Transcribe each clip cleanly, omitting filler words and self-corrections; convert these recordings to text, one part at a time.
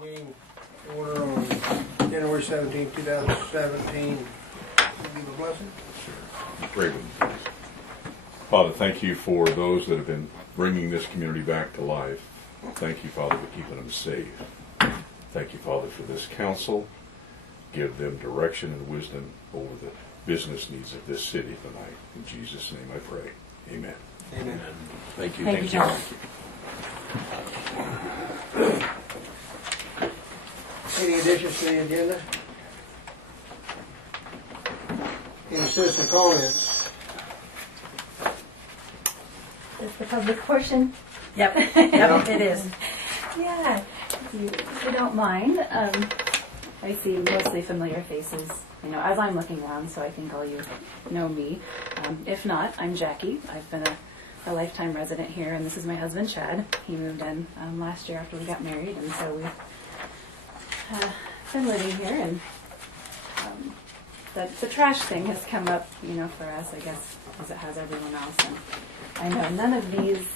Meeting order on January 17, 2017. Give a blessing. Raven. Father, thank you for those that have been bringing this community back to life. Thank you, Father, for keeping them safe. Thank you, Father, for this council. Give them direction and wisdom over the business needs of this city tonight. In Jesus' name I pray. Amen. Amen. Thank you. Thank you, John. Any additions to the agenda? Any citizen comments? It's the public portion. Yep, Yeah. it is. Yeah, if you don't mind. I see mostly familiar faces, as I'm looking around, so I think all you know me. If not, I'm Jackie. I've been a lifetime resident here, and this is my husband, Chad. He moved in last year after we got married, and so we've been living here, and the trash thing has come up, for us, I guess, as it has everyone else. And I know none of these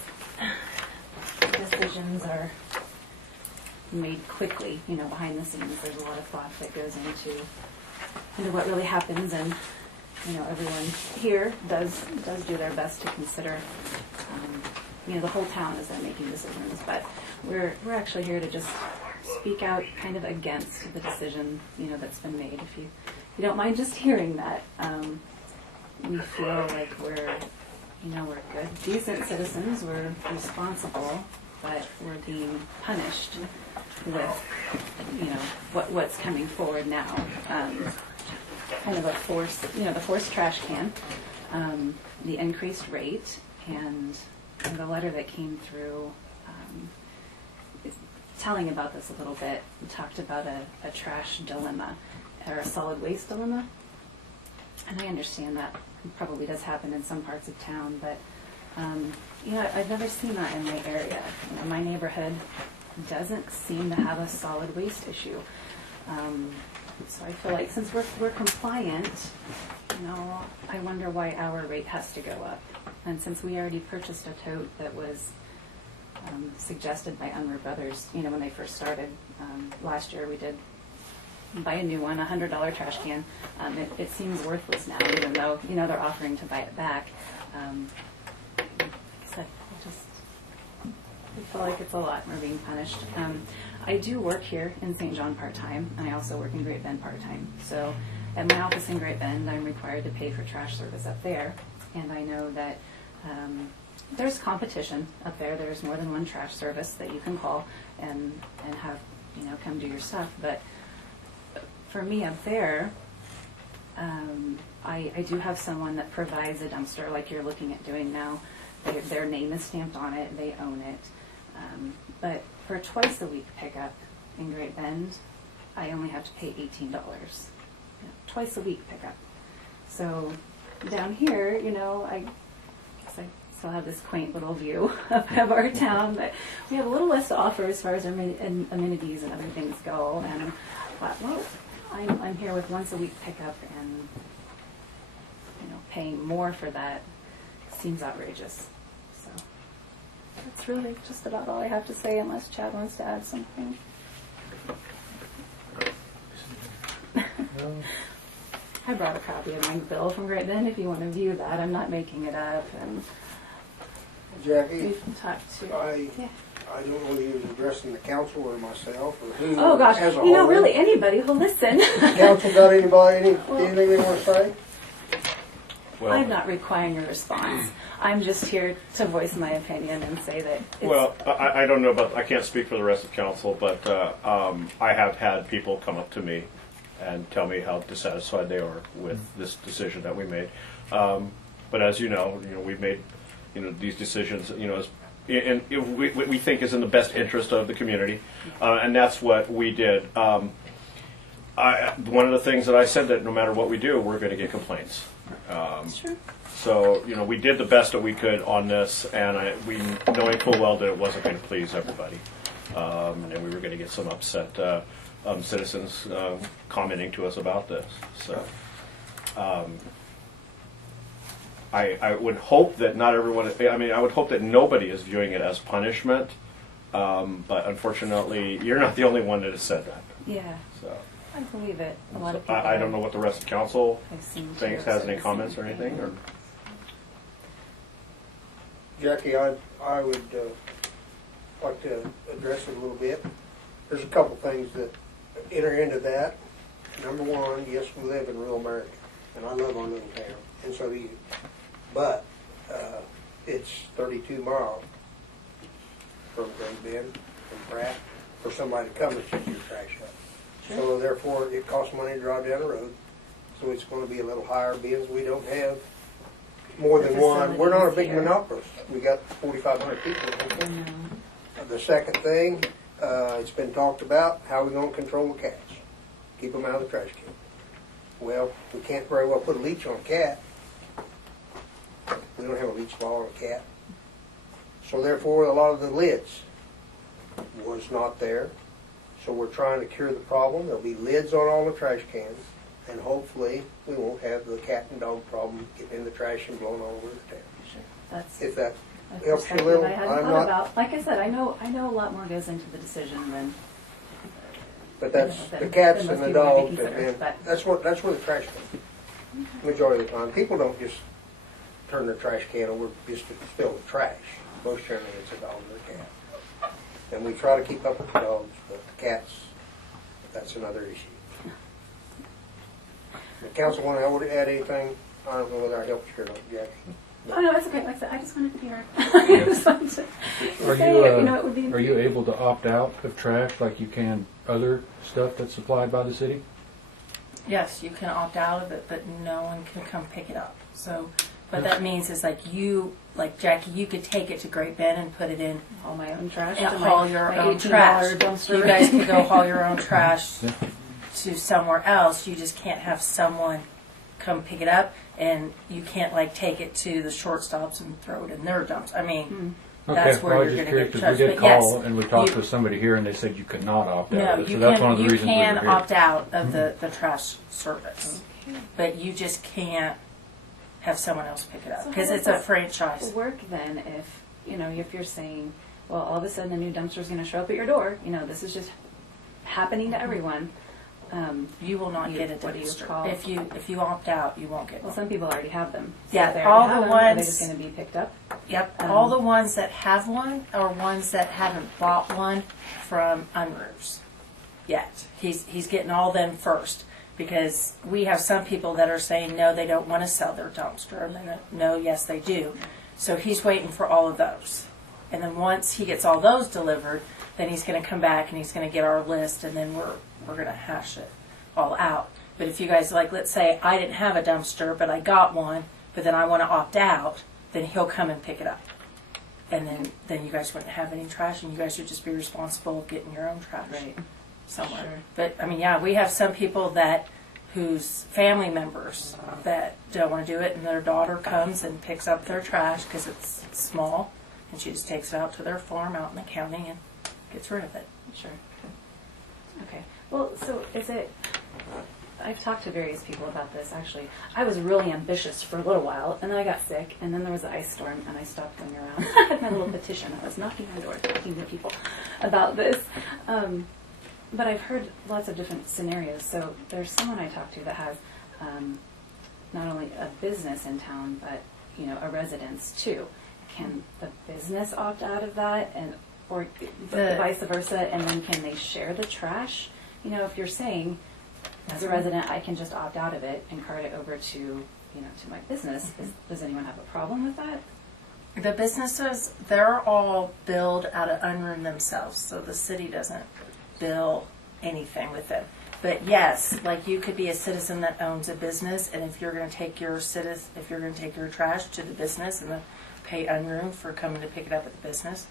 decisions are made quickly, behind the scenes. There's a lot of thought that goes into what really happens, and everyone here does do their best to consider the whole town as they're making decisions. But we're actually here to just speak out kind of against the decision that's been made. If you don't mind just hearing that, we feel like we're good, decent citizens. We're responsible, but we're being punished with what's coming forward now. Kind of a force, the forced trash can, the increased rate, and the letter that came through telling about this a little bit. We talked about a trash dilemma or a solid waste dilemma, and I understand that probably does happen in some parts of town, but I've never seen that in my area. My neighborhood doesn't seem to have a solid waste issue. So I feel like since we're compliant, I wonder why our rate has to go up. And since we already purchased a tote that was suggested by Unruh Brothers, when they first started last year, we did buy a new one, $100 trash can. It seems worthless now, even though they're offering to buy it back. Like I said, I feel like it's a lot, and we're being punished. I do work here in St. John part-time, and I also work in Great Bend part-time. So at my office in Great Bend, I'm required to pay for trash service up there, and I know that there's competition up there. There's more than one trash service that you can call and have come do your stuff. But for me up there, I do have someone that provides a dumpster like you're looking at doing now. Their name is stamped on it. They own it. But for twice a week pickup in Great Bend, I only have to pay $18. Twice a week pickup. So down here, I guess I still have this quaint little view of our town, but we have a little less to offer as far as our amenities and other things go. And I thought, well, I'm here with once a week pickup, and paying more for that seems outrageous. So that's really just about all I have to say, unless Chad wants to add something. I brought a copy of my bill from Great Bend if you want to view that. I'm not making it up. And Jackie, we've talked to. I don't know if he was addressing the council or myself or who. Oh gosh, as a whole. really anybody who'll listen. Council got anything they want to say? Well, I'm not requiring a response. I'm just here to voice my opinion and say that it's... Well, I don't know about, I can't speak for the rest of council, but I have had people come up to me and tell me how dissatisfied they are with this decision that we made. But as you know, we've made these decisions, and we think is in the best interest of the community, and that's what we did. One of the things that I said that no matter what we do, we're going to get complaints. That's true. So, we did the best that we could on this, and we knowing full well that it wasn't going to please everybody. And we were going to get some upset citizens commenting to us about this. So, I would hope that not everyone, I would hope that nobody is viewing it as punishment. But unfortunately, you're not the only one that has said that. Yeah, So I believe it. A lot of so people. I don't know what the rest of council I've seen thinks, too, has so any the comments same or thing. anything, or Jackie, I would like to address it a little bit. There's a couple things that enter into that. Number one, yes, we live in rural America, and I love our little town, and so do you. But it's 32 miles from Great Bend, from Pratt, for somebody to come and pick your trash up. So therefore, it costs money to drive down the road. So it's going to be a little higher, being we don't have more The than one. We're not a big facilities here. monopolist. We got 4,500 people. I know. The second thing, it's been talked about, how we're going to control the cats. Keep them out of the trash can. Well, we can't very well put a leash on a cat. We don't have a leash law on a cat. So therefore, a lot of the lids was not there. So we're trying to cure the problem. There'll be lids on all the trash cans, and hopefully we won't have the cat and dog problem getting in the trash and blowing all over the town. Sure. That's If that a helps you a perspective little, I hadn't I'm thought not, about. Like I said, I know a lot more goes into the decision than. but that's, than- the cats than and the most people might dogs, consider, and but- that's where the trash goes. Majority of the time, people don't just turn their trash can over just to fill with trash. Most generally it's a dog or a cat. And we try to keep up with the dogs, but the cats, that's another issue. The council want to add anything? I don't know whether I helped you or not, Jackie. Oh no, it's okay. Like I said, I just wanted to be heard. I just wanted to Are say you, it. You know, it would be. are you able to opt out of trash like you can other stuff that's supplied by the city? Yes, you can opt out of it, but no one can come pick it up. So what that means is like Jackie, you could take it to Great Bend and put it in all my own trash. and to haul my, your my own $18 trash. dumpster. You guys could go haul your own trash Yeah. to somewhere else. You just can't have someone come pick it up, and you can't like take it to the short stops and throw it in their dumps. I mean, that's Okay, where well, I was you're just going to curious get because charged. we did But call yes, and we talked you- to somebody here and they said you could not opt out no, of it. So you that's one of can the reasons we can were here. opt out of the trash service, but you just can't have someone else pick it up So because how it's does a that franchise. work then if if you're saying, well, all of a sudden a new dumpster is going to show up at your door. This is just happening to everyone. You will not get a what do you dumpster. call- If you opt out, you won't get Well, one. some people already have them. So Yeah, if they all already have the them, are they ones- just going to be picked up? Yep, Um, all the ones that have one are ones that haven't bought one from Unroofs yet. He's getting all them first because we have some people that are saying no, they don't want to sell their dumpster, and then no, yes, they do. So he's waiting for all of those, and then once he gets all those delivered, then he's going to come back and he's going to get our list, and then we're going to hash it all out. But if you guys let's say I didn't have a dumpster, but I got one, but then I want to opt out, then he'll come and pick it up. And then you guys wouldn't have any trash, and you guys would just be responsible of getting your own trash somewhere. Sure. But I mean, yeah, we have some people whose family members that don't want to do it, and their daughter comes and picks up their trash because it's small, and she just takes it out to their farm out in the county and gets rid of it. Sure. Okay. Well, so is it? I've talked to various people about this. Actually, I was really ambitious for a little while, and then I got sick, and then there was an ice storm, and I stopped going around. I had my little petition. I was knocking on doors, talking to people about this. But I've heard lots of different scenarios. So there's someone I talked to that has not only a business in town, but a residence too. Can the business opt out of that, or vice versa, and then can they share the trash? If you're saying, as a resident, I can just opt out of it and cart it over to, to my business. Does anyone have a problem with that? The businesses, they're all billed out of Unroom themselves, so the city doesn't bill anything with them. But yes, like you could be a citizen that owns a business, and if you're going to take your trash to the business and pay Unroom for coming to pick it up at the business,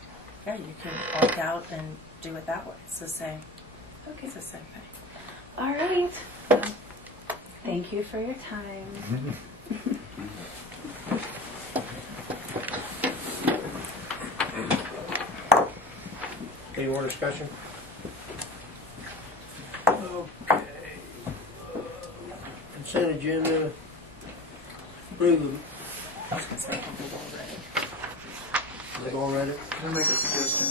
yeah, you can opt out and do it that way. It's the same. Okay. It's the same thing. All right. Thank you for your time. Any more discussion? Okay. Consent agenda. Approve them. I was going to say, we've already. They all read it? Can I make a suggestion?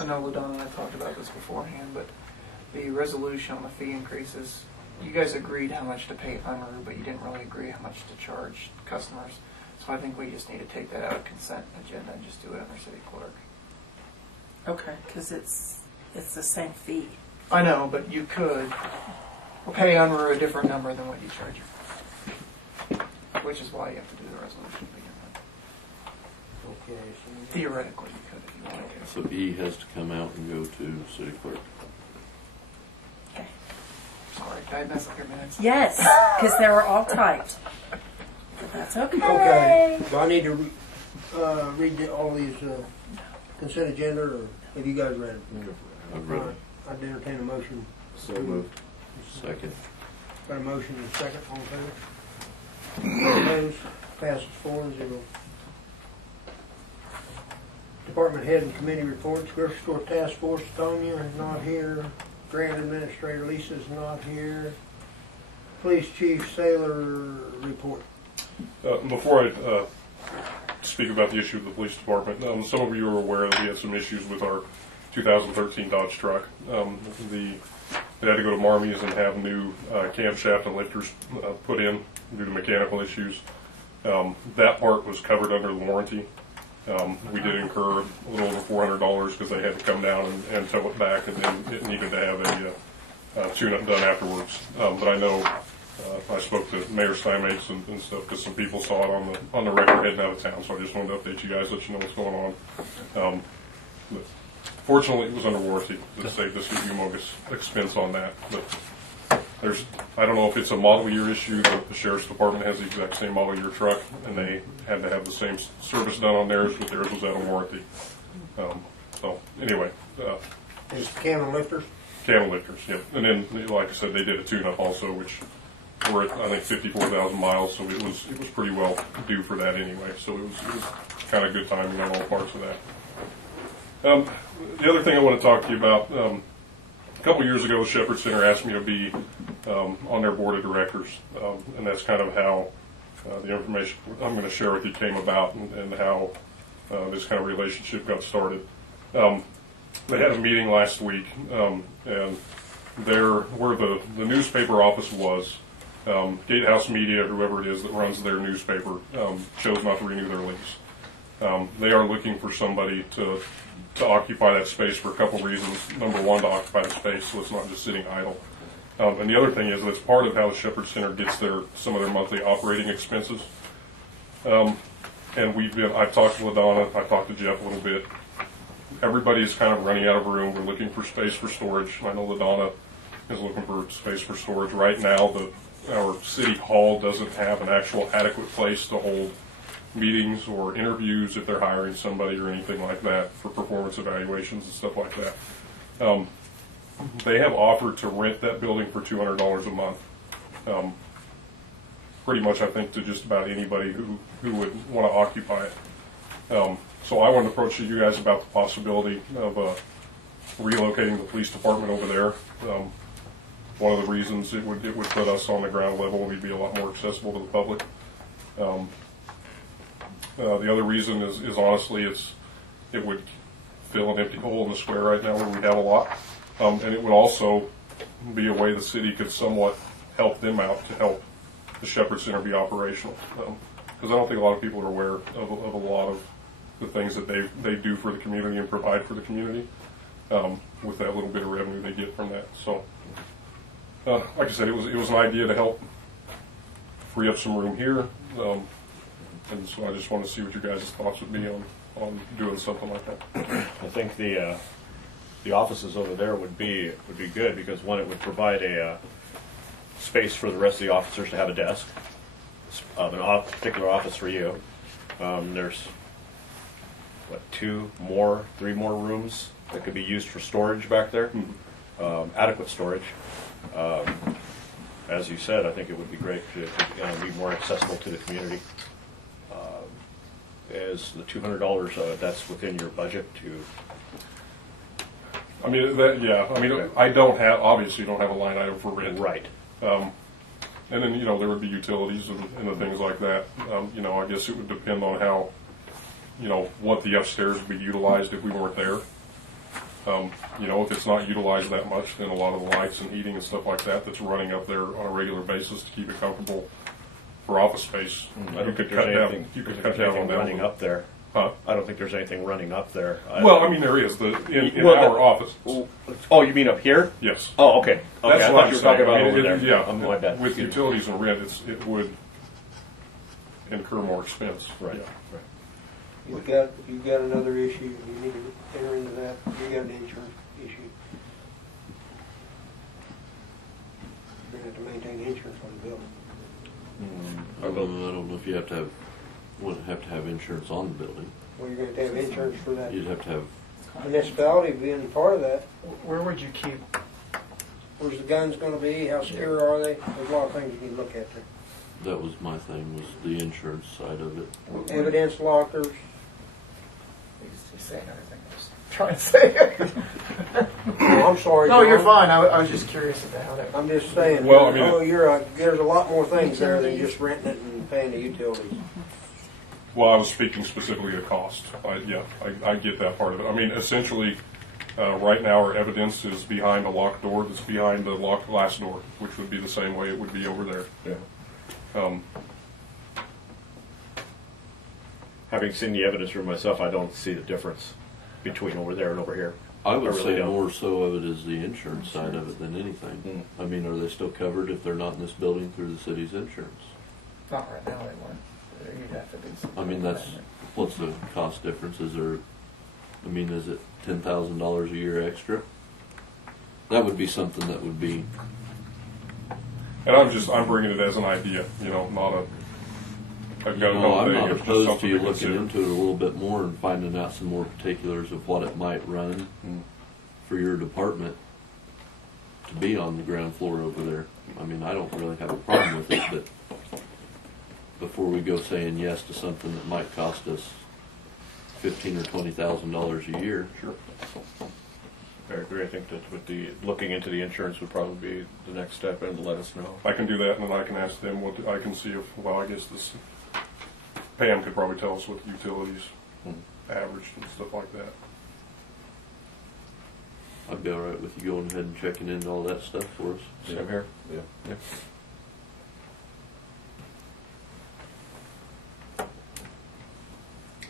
I know LaDonna and I talked about this beforehand, but the resolution on the fee increases, you guys agreed how much to pay unruh, but you didn't really agree how much to charge customers. So I think we just need to take that out of consent agenda and just do it under city clerk. Okay, because it's the same fee. I know, but you could pay unruh a different number than what you charge her, which is why you have to do the resolution to begin with. Okay, so Theoretically, you could if you wanted to. So E has to come out and go to city clerk. Okay. Sorry, did I mess up your minutes? Yes, because they were all typed. But that's okay. okay, do I need to read all these consent agenda, or have you guys read it? I've read All right, it. I'd entertain a motion. So moved. Second. Got a motion and a second, all in favor? All opposed? Passes 4-0. Department head and committee reports. Grocery store task force, Tonya is not here. Grant administrator Lisa is not here. Police chief Sailor report. Before I speak about the issue of the police department, some of you are aware that we had some issues with our 2013 Dodge truck. It had to go to Marmies and have new camshaft and lifters put in due to mechanical issues. That part was covered under the warranty. We did incur a little over $400 because they had to come down and tow it back, and then it needed to have a tune-up done afterwards. But I know I spoke to Mayor Steinmates and stuff because some people saw it on the record heading out of town, so I just wanted to update you guys, let you know what's going on. But fortunately, it was under warranty. It saved us a humongous expense on that. But I don't know if it's a model year issue, but the sheriff's department has the exact same model year truck, and they had to have the same service done on theirs, but theirs was out of warranty. So anyway, Is Cameron lifters? camel lifters, yep. And then, like I said, they did a tune-up also, which we're at, I think, 54,000 miles, so it was pretty well due for that anyway. So it was kind of good timing on all parts of that. The other thing I want to talk to you about, a couple years ago, Shepherd Center asked me to be on their board of directors, and that's kind of how the information I'm going to share with you came about, and how this kind of relationship got started. They had a meeting last week, and where the newspaper office was, Gatehouse Media, whoever it is that runs their newspaper, chose not to renew their lease. They are looking for somebody to occupy that space for a couple reasons. Number one, to occupy the space so it's not just sitting idle. And the other thing is that's part of how the Shepherd Center gets some of their monthly operating expenses. And I've talked to LaDonna, I've talked to Jeff a little bit. Everybody is kind of running out of room. We're looking for space for storage. I know LaDonna is looking for space for storage. Right now, our city hall doesn't have an actual adequate place to hold meetings or interviews if they're hiring somebody or anything like that for performance evaluations and stuff like that. They have offered to rent that building for $200 a month. Pretty much, I think, to just about anybody who would want to occupy it. So I want to approach you guys about the possibility of relocating the police department over there. One of the reasons it would put us on the ground level, we'd be a lot more accessible to the public. The other reason is honestly, it would fill an empty hole in the square right now where we have a lot. And it would also be a way the city could somewhat help them out to help the Shepherd Center be operational. Because I don't think a lot of people are aware of a lot of the things that they do for the community and provide for the community with that little bit of revenue they get from that. So, like I said, it was an idea to help free up some room here. And so I just want to see what your guys' thoughts would be on doing something like that. I think the offices over there would be good because one, it would provide a space for the rest of the officers to have a desk, an particular office for you. There's three more rooms that could be used for storage back there, adequate storage. As you said, I think it would be great to be more accessible to the community. Is the $200 that's within your budget to? I mean, I obviously don't have a line item for rent. Right. And then, there would be utilities and the things like that. I guess it would depend on how what the upstairs would be utilized if we weren't there. If it's not utilized that much, then a lot of the lights and heating and stuff like that that's running up there on a regular basis to keep it comfortable for office space, you could cut down. You could cut down on that running one. up there. Huh? I don't think there's anything running up there. Well, I mean, there is in Well, our office. Oh, you mean up here? Yes. Oh, okay. Okay, That's I what thought I'm you were talking saying. about I mean, over there. Yeah, My bad. with utilities and rent, it would incur more expense. Right. Yeah. You've got another issue, you need to enter into that, you got an insurance issue. You're gonna have to maintain insurance on the building. I don't know if you wouldn't have to have insurance on the building. Well, you're gonna have to have insurance for that. You'd have to have, Municipality being part of that, Where would you keep? where's the guns gonna be, how secure are they? There's a lot of things you can look at there. that was my thing, was the insurance side of it. Evidence lockers, He's saying everything I was trying to say. oh, I'm sorry. No, you're John. fine. I was just curious about how that. I'm just saying, Well, I mean- there's a lot more things there than Utilities. just renting it and paying the utilities. Well, I was speaking specifically to cost. I get that part of it. I mean, essentially, right now our evidence is behind a locked door that's behind the locked glass door, which would be the same way it would be over there. Yeah. Having seen the evidence room myself, I don't see the difference between over there and over here. I would really say don't. more so of it is the insurance side of it than anything. I mean, are they still covered if they're not in this building through the city's insurance? Not right now, they weren't. You'd have to do something. I mean, what's the cost difference? Is it $10,000 a year extra? That would be something that would be, And I'm bringing it as an idea, not a. I've got no, I'm thing. not It's just opposed to something you to looking consider. into it a little bit more and finding out some more particulars of what it might run for your department to be on the ground floor over there. I mean, I don't really have a problem with it, but before we go saying yes to something that might cost us $15,000 or $20,000 a year, Sure. I agree. I think that with the looking into the insurance would probably be the next step, and let us know. I can do that, and then I can ask them what I can see if. Well, I guess Pam could probably tell us what the utilities averaged and stuff like that. I'd be all right with you going ahead and checking into all that stuff for us. Same here. Yeah.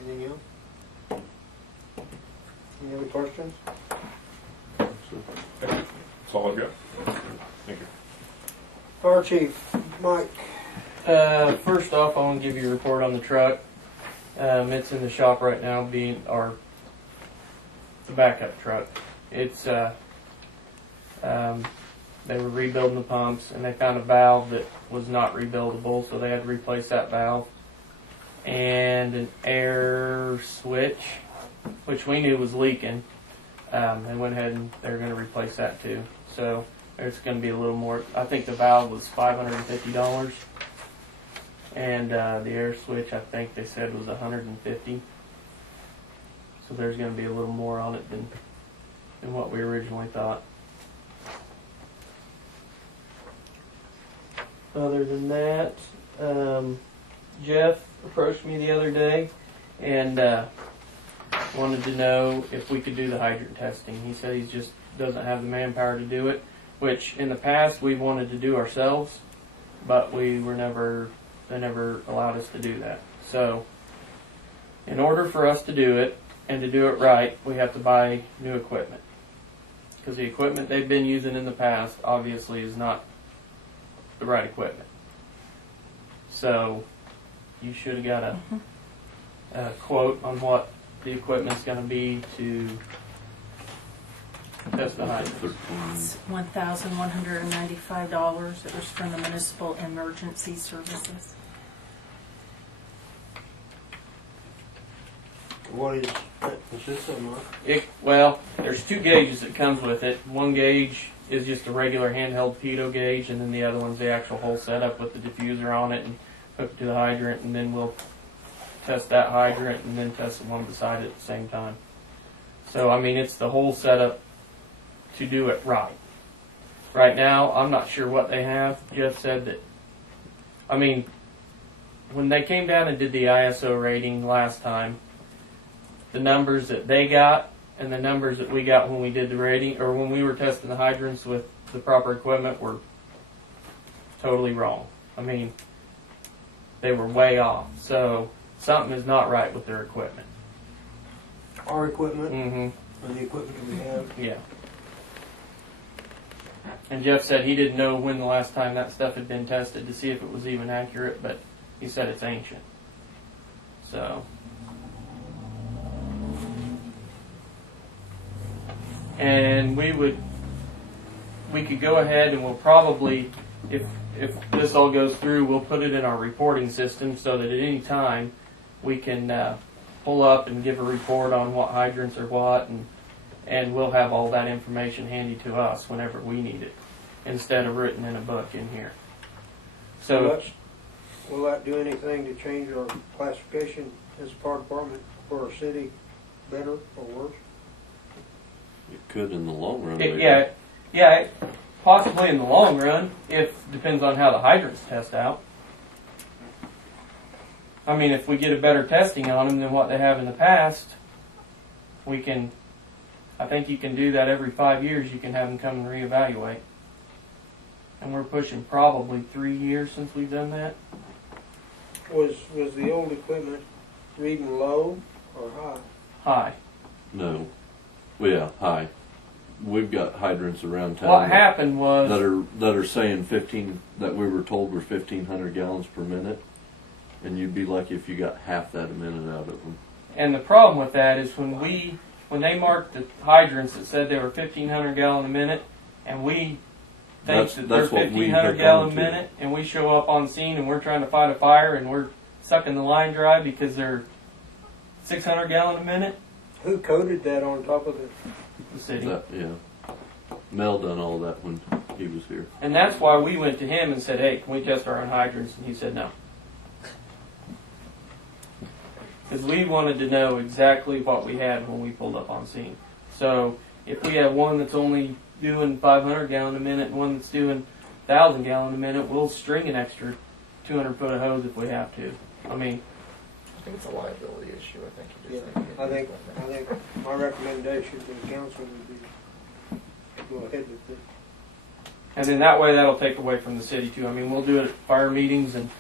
Anything else? Any other questions? So, That's all I've got. Thank you. Fire Chief, Mike. First off, I want to give you a report on the truck. It's in the shop right now, being the backup truck. It's they were rebuilding the pumps, and they found a valve that was not rebuildable, so they had to replace that valve. And an air switch, which we knew was leaking. They went ahead and they're going to replace that too. So there's going to be a little more. I think the valve was $550, and the air switch, I think they said was $150. So there's going to be a little more on it than what we originally thought. Other than that, Jeff approached me the other day and wanted to know if we could do the hydrant testing. He said he just doesn't have the manpower to do it, which in the past we wanted to do ourselves, but they never allowed us to do that. So in order for us to do it and to do it right, we have to buy new equipment, because the equipment they've been using in the past obviously is not the right equipment. So you should have got a quote on what the equipment's going to be to test the hydrant. It's $1,195. It was from the Municipal Emergency Services. What is this a month? Well, there's two gauges that comes with it. One gauge is just a regular handheld pitot gauge, and then the other one's the actual whole setup with the diffuser on it and hook it to the hydrant, and then we'll test that hydrant and then test the one beside it at the same time. So, I mean, it's the whole setup to do it right. Right now, I'm not sure what they have. Jeff said that, I mean, when they came down and did the ISO rating last time, the numbers that they got and the numbers that we got when we did the rating, or when we were testing the hydrants with the proper equipment, were totally wrong. I mean, they were way off. So something is not right with their equipment. Our equipment Mm-hmm. and the equipment that we have. Yeah. And Jeff said he didn't know when the last time that stuff had been tested to see if it was even accurate, but he said it's ancient. So. And we could go ahead and we'll probably, if this all goes through, we'll put it in our reporting system so that at any time we can pull up and give a report on what hydrants are what, and we'll have all that information handy to us whenever we need it, instead of written in a book in here. So, Will that do anything to change our classification as a fire department for our city, better or worse? It could in the long run. yeah, possibly in the long run, depends on how the hydrants test out. I mean, if we get a better testing on them than what they have in the past, I think you can do that every 5 years. You can have them come and reevaluate. And we're pushing probably 3 years since we've done that. Was the old equipment reading low or high? High. No. Well, yeah, high. We've got hydrants around town. What happened was that are saying 15, that we were told were 1,500 gallons per minute, and you'd be lucky if you got half that a minute out of them. And the problem with that is when they marked the hydrants that said they were 1,500 gallon a minute, and we think that they're That's what we 1,500 hook gallon a onto. minute, and we show up on scene and we're trying to fight a fire and we're sucking the line dry because they're 600 gallon a minute. Who coded that on top of The city. Yeah. Mel done all that when he was here. And that's why we went to him and said, hey, can we test our own hydrants? And he said no. Because we wanted to know exactly what we had when we pulled up on scene. So if we have one that's only doing 500 gallon a minute and one that's doing 1,000 gallon a minute, we'll string an extra 200 foot of hose if we have to. I mean, I think it's a liability issue. I think you Yeah, just I think my recommendation to the council would be go ahead with it. and then that way that'll take away from the city too. I mean, we'll do it at fire meetings and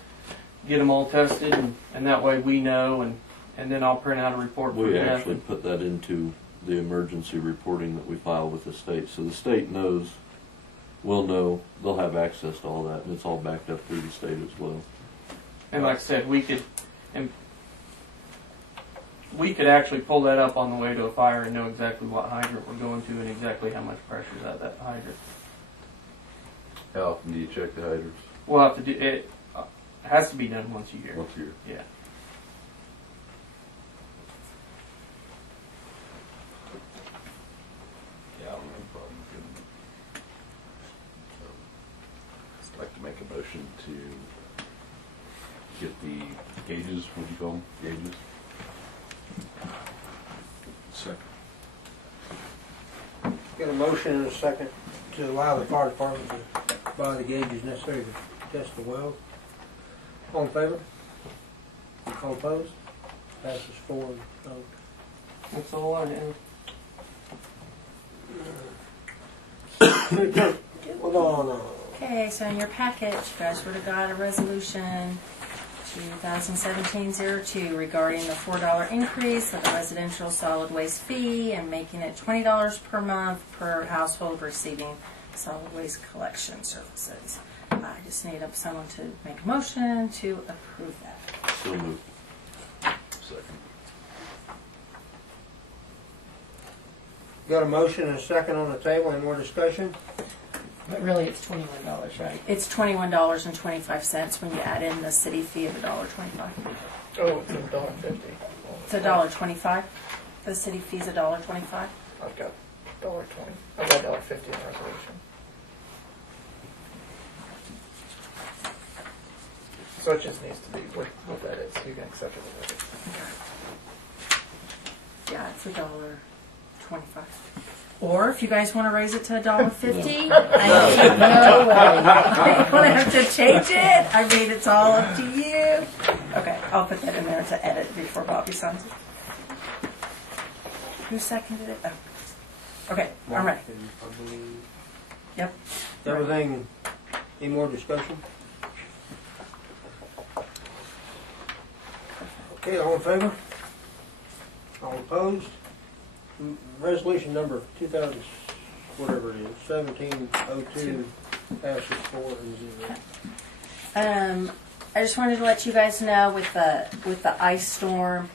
get them all tested, and that way we know, and then I'll print out a report for We Jeff. actually put that into the emergency reporting that we file with the state. So the state knows, we'll know, they'll have access to all that, and it's all backed up through the state as well. And like I said, we could actually pull that up on the way to a fire and know exactly what hydrant we're going to and exactly how much pressure is at that hydrant. How often do you check the hydrants? We'll have to do it. Has to be done once a year. Once a year. Yeah. Yeah, I don't have a problem with it. So, I'd like to make a motion to get the gauges, what do you call them, gauges? Second. Got a motion and a second to allow the fire department to buy the gauges necessary to test the wells. All in favor? All opposed? Passes 4-0. That's all I have. Hold on. Okay, so in your package, you guys would have got a resolution 2017-02 regarding the $4 increase of the residential solid waste fee and making it $20 per month per household receiving solid waste collection services. I just need someone to make a motion to approve that. So moved. Second. Got a motion and a second on the table. Any more discussion? But really, it's $21, right? It's $21.25 when you add in the city fee of $1.25. Oh, it's $1.50. It's $1.25. The city fee's $1.25. I've got $1.20. I've got $1.50 in the resolution. So it just needs to be what that is. You can accept it with it. Yeah, it's $1.25. Or if you guys want to raise it to $1.50, I ain't no way. I don't have to change it. I mean, it's all up to you. Okay, I'll put that in there to edit before Bobby signs it. Who seconded it? Oh. Okay, all right. I believe. Yep. Everything, any more discussion? Okay, all in favor? All opposed? Resolution number 2000, whatever it is, 1702 passes 4-0. I just wanted to let you guys know with the ice storm,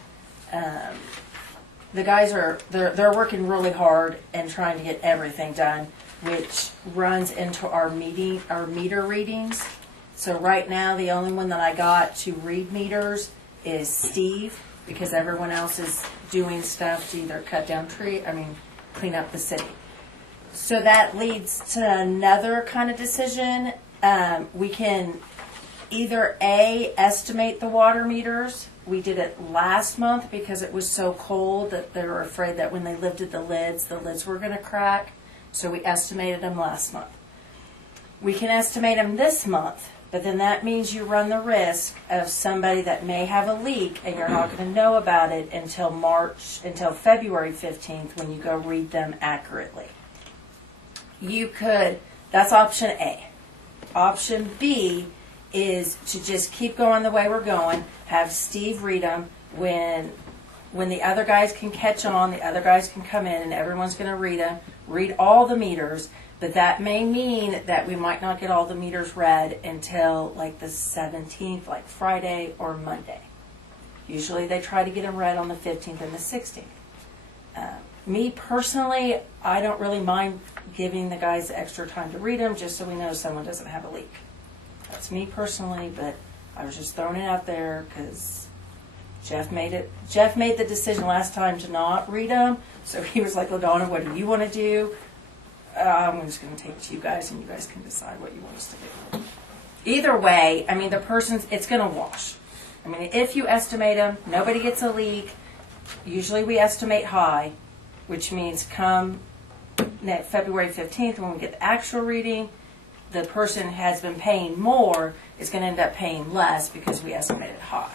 the guys they're working really hard and trying to get everything done, which runs into our meter readings. So right now, the only one that I got to read meters is Steve, because everyone else is doing stuff to either clean up the city. So that leads to another kind of decision. We can either estimate the water meters. We did it last month because it was so cold that they were afraid that when they lifted the lids were going to crack. So we estimated them last month. We can estimate them this month, but then that means you run the risk of somebody that may have a leak and you're not going to know about it until February 15th when you go read them accurately. That's option A. Option B is to just keep going the way we're going, have Steve read them. When the other guys can catch on, the other guys can come in and everyone's going to read all the meters, but that may mean that we might not get all the meters read until like the 17th, like Friday or Monday. Usually they try to get them read on the 15th and the 16th. Me personally, I don't really mind giving the guys extra time to read them just so we know someone doesn't have a leak. That's me personally, but I was just throwing it out there because Jeff made the decision last time to not read them. So he was like, LaDonna, what do you want to do? I'm just going to take it to you guys and you guys can decide what you want us to do. Either way, I mean, it's going to wash. I mean, if you estimate them, nobody gets a leak. Usually we estimate high, which means come February 15th when we get the actual reading, the person has been paying more is going to end up paying less because we estimated high.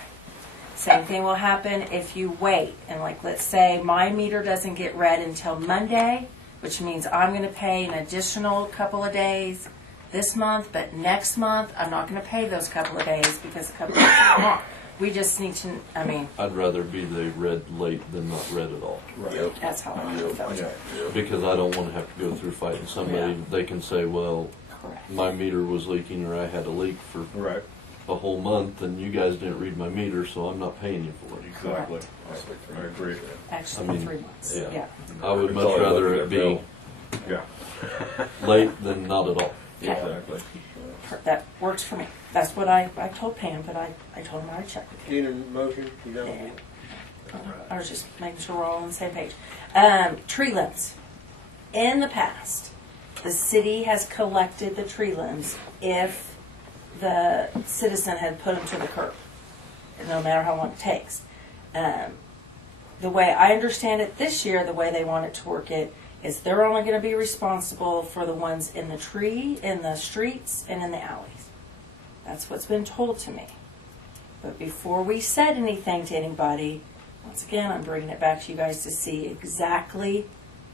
Same thing will happen if you wait. And like, let's say my meter doesn't get read until Monday, which means I'm going to pay an additional couple of days this month, but next month I'm not going to pay those couple of days because a couple of days are wrong. We just need to, I'd rather be they read late than not read at all. Right. That's how I felt. Yeah. Because I don't want to have to go through fighting somebody. Yeah. They can say, well, Correct. my meter was leaking or I had a leak for Right. a whole month and you guys didn't read my meter, so I'm not paying you for it. Exactly. I agree. Actually, I mean, 3 months. yeah. I would much rather it be Yeah. late than not at all. Okay. Exactly. That works for me. That's what I told Pam, but I told him I checked with you. Need a motion? You don't Yeah. need I was just making sure we're all on the same page. Tree limbs. In the past, the city has collected the tree limbs if the citizen had put them to the curb, no matter how long it takes. The way I understand it this year, the way they want it to work it, is they're only going to be responsible for the ones in the tree, in the streets, and in the alleys. That's what's been told to me. But before we said anything to anybody, once again, I'm bringing it back to you guys to see exactly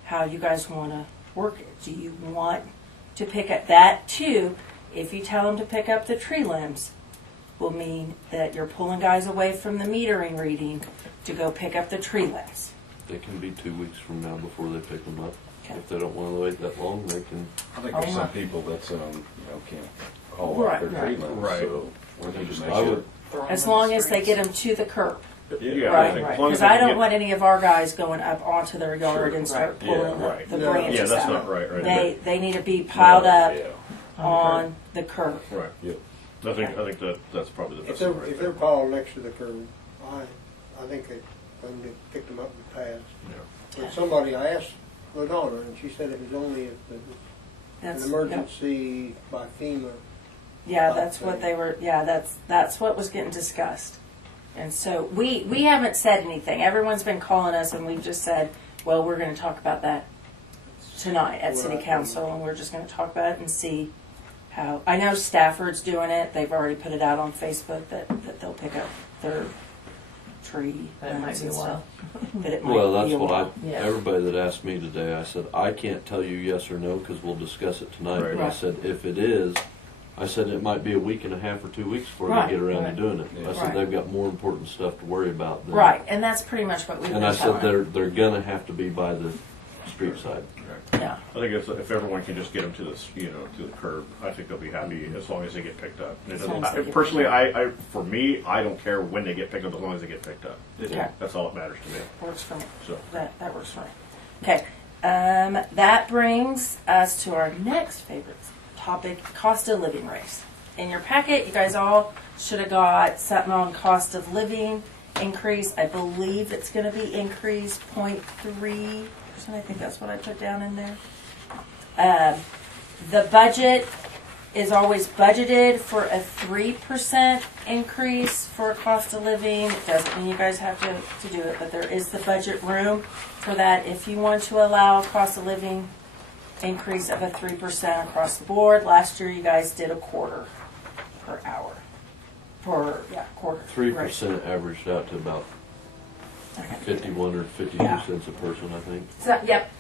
how you guys want to work it. Do you want to pick up that too? If you tell them to pick up the tree limbs, will mean that you're pulling guys away from the metering reading to go pick up the tree limbs. It can be 2 weeks from now before they pick them up. Okay. If they don't want to wait that long, they can. I think Oh, there's my. some people that can't haul Right, out their right. treatment, Right. so we need to make I sure. would, As long as they get them to the curb. Yeah. Right, think right. as long as Because they I can don't get- want any of our guys going up onto their yard and start Yeah, pulling right. the No. branches Yeah, that's out. not right. Right. They need to be piled up Yeah. on the curb. Right. Yep. I think that's probably the If best. they're, one right if there. they're piled next to the curb, I think they picked them up in the past. Yeah. But somebody, I asked LaDonna, and she said it was only if it was That's, an emergency by FEMA. yeah, that's what they were. Yeah, that's what was getting discussed. And so we haven't said anything. Everyone's been calling us, and we've just said, well, we're going to talk about that tonight at City Council, and we're just going to talk about it and see how. I know Stafford's doing it. They've already put it out on Facebook that they'll pick up their tree That might limbs be and a while. stuff. That it might Well, be that's a what while. Yeah. everybody that asked me today, I said, I can't tell you yes or no because we'll discuss it tonight. Right. But I Right. said, if it is, I said it might be a week and a half or 2 weeks before Right, they get around right. to doing it. I said Right. they've got more important stuff to worry about than Right, and that's pretty much what we've been And I telling said them. they're gonna have to be by the street side. Yeah. I think if everyone can just get them to this, to the curb, I think they'll be happy as long as they get picked up. And it As long as they doesn't, get personally, picked for me, I don't care when they get picked up as long as they get picked up. Okay. That's all that matters to me. Works for me. So. That works for me. Okay. That brings us to our next favorite topic, cost of living raise. In your packet, you guys all should have got something on cost of living increase. I believe it's going to be increased 0.3%. I think that's what I put down in there. The budget is always budgeted for a 3% increase for cost of living. It doesn't mean you guys have to do it, but there is the budget room for that if you want to allow cost of living increase of a 3% across the board. Last year you guys did a quarter per hour. Quarter. 3% averaged out to about Right. 51 or 52 Yeah. cents a person, I think, So, yep.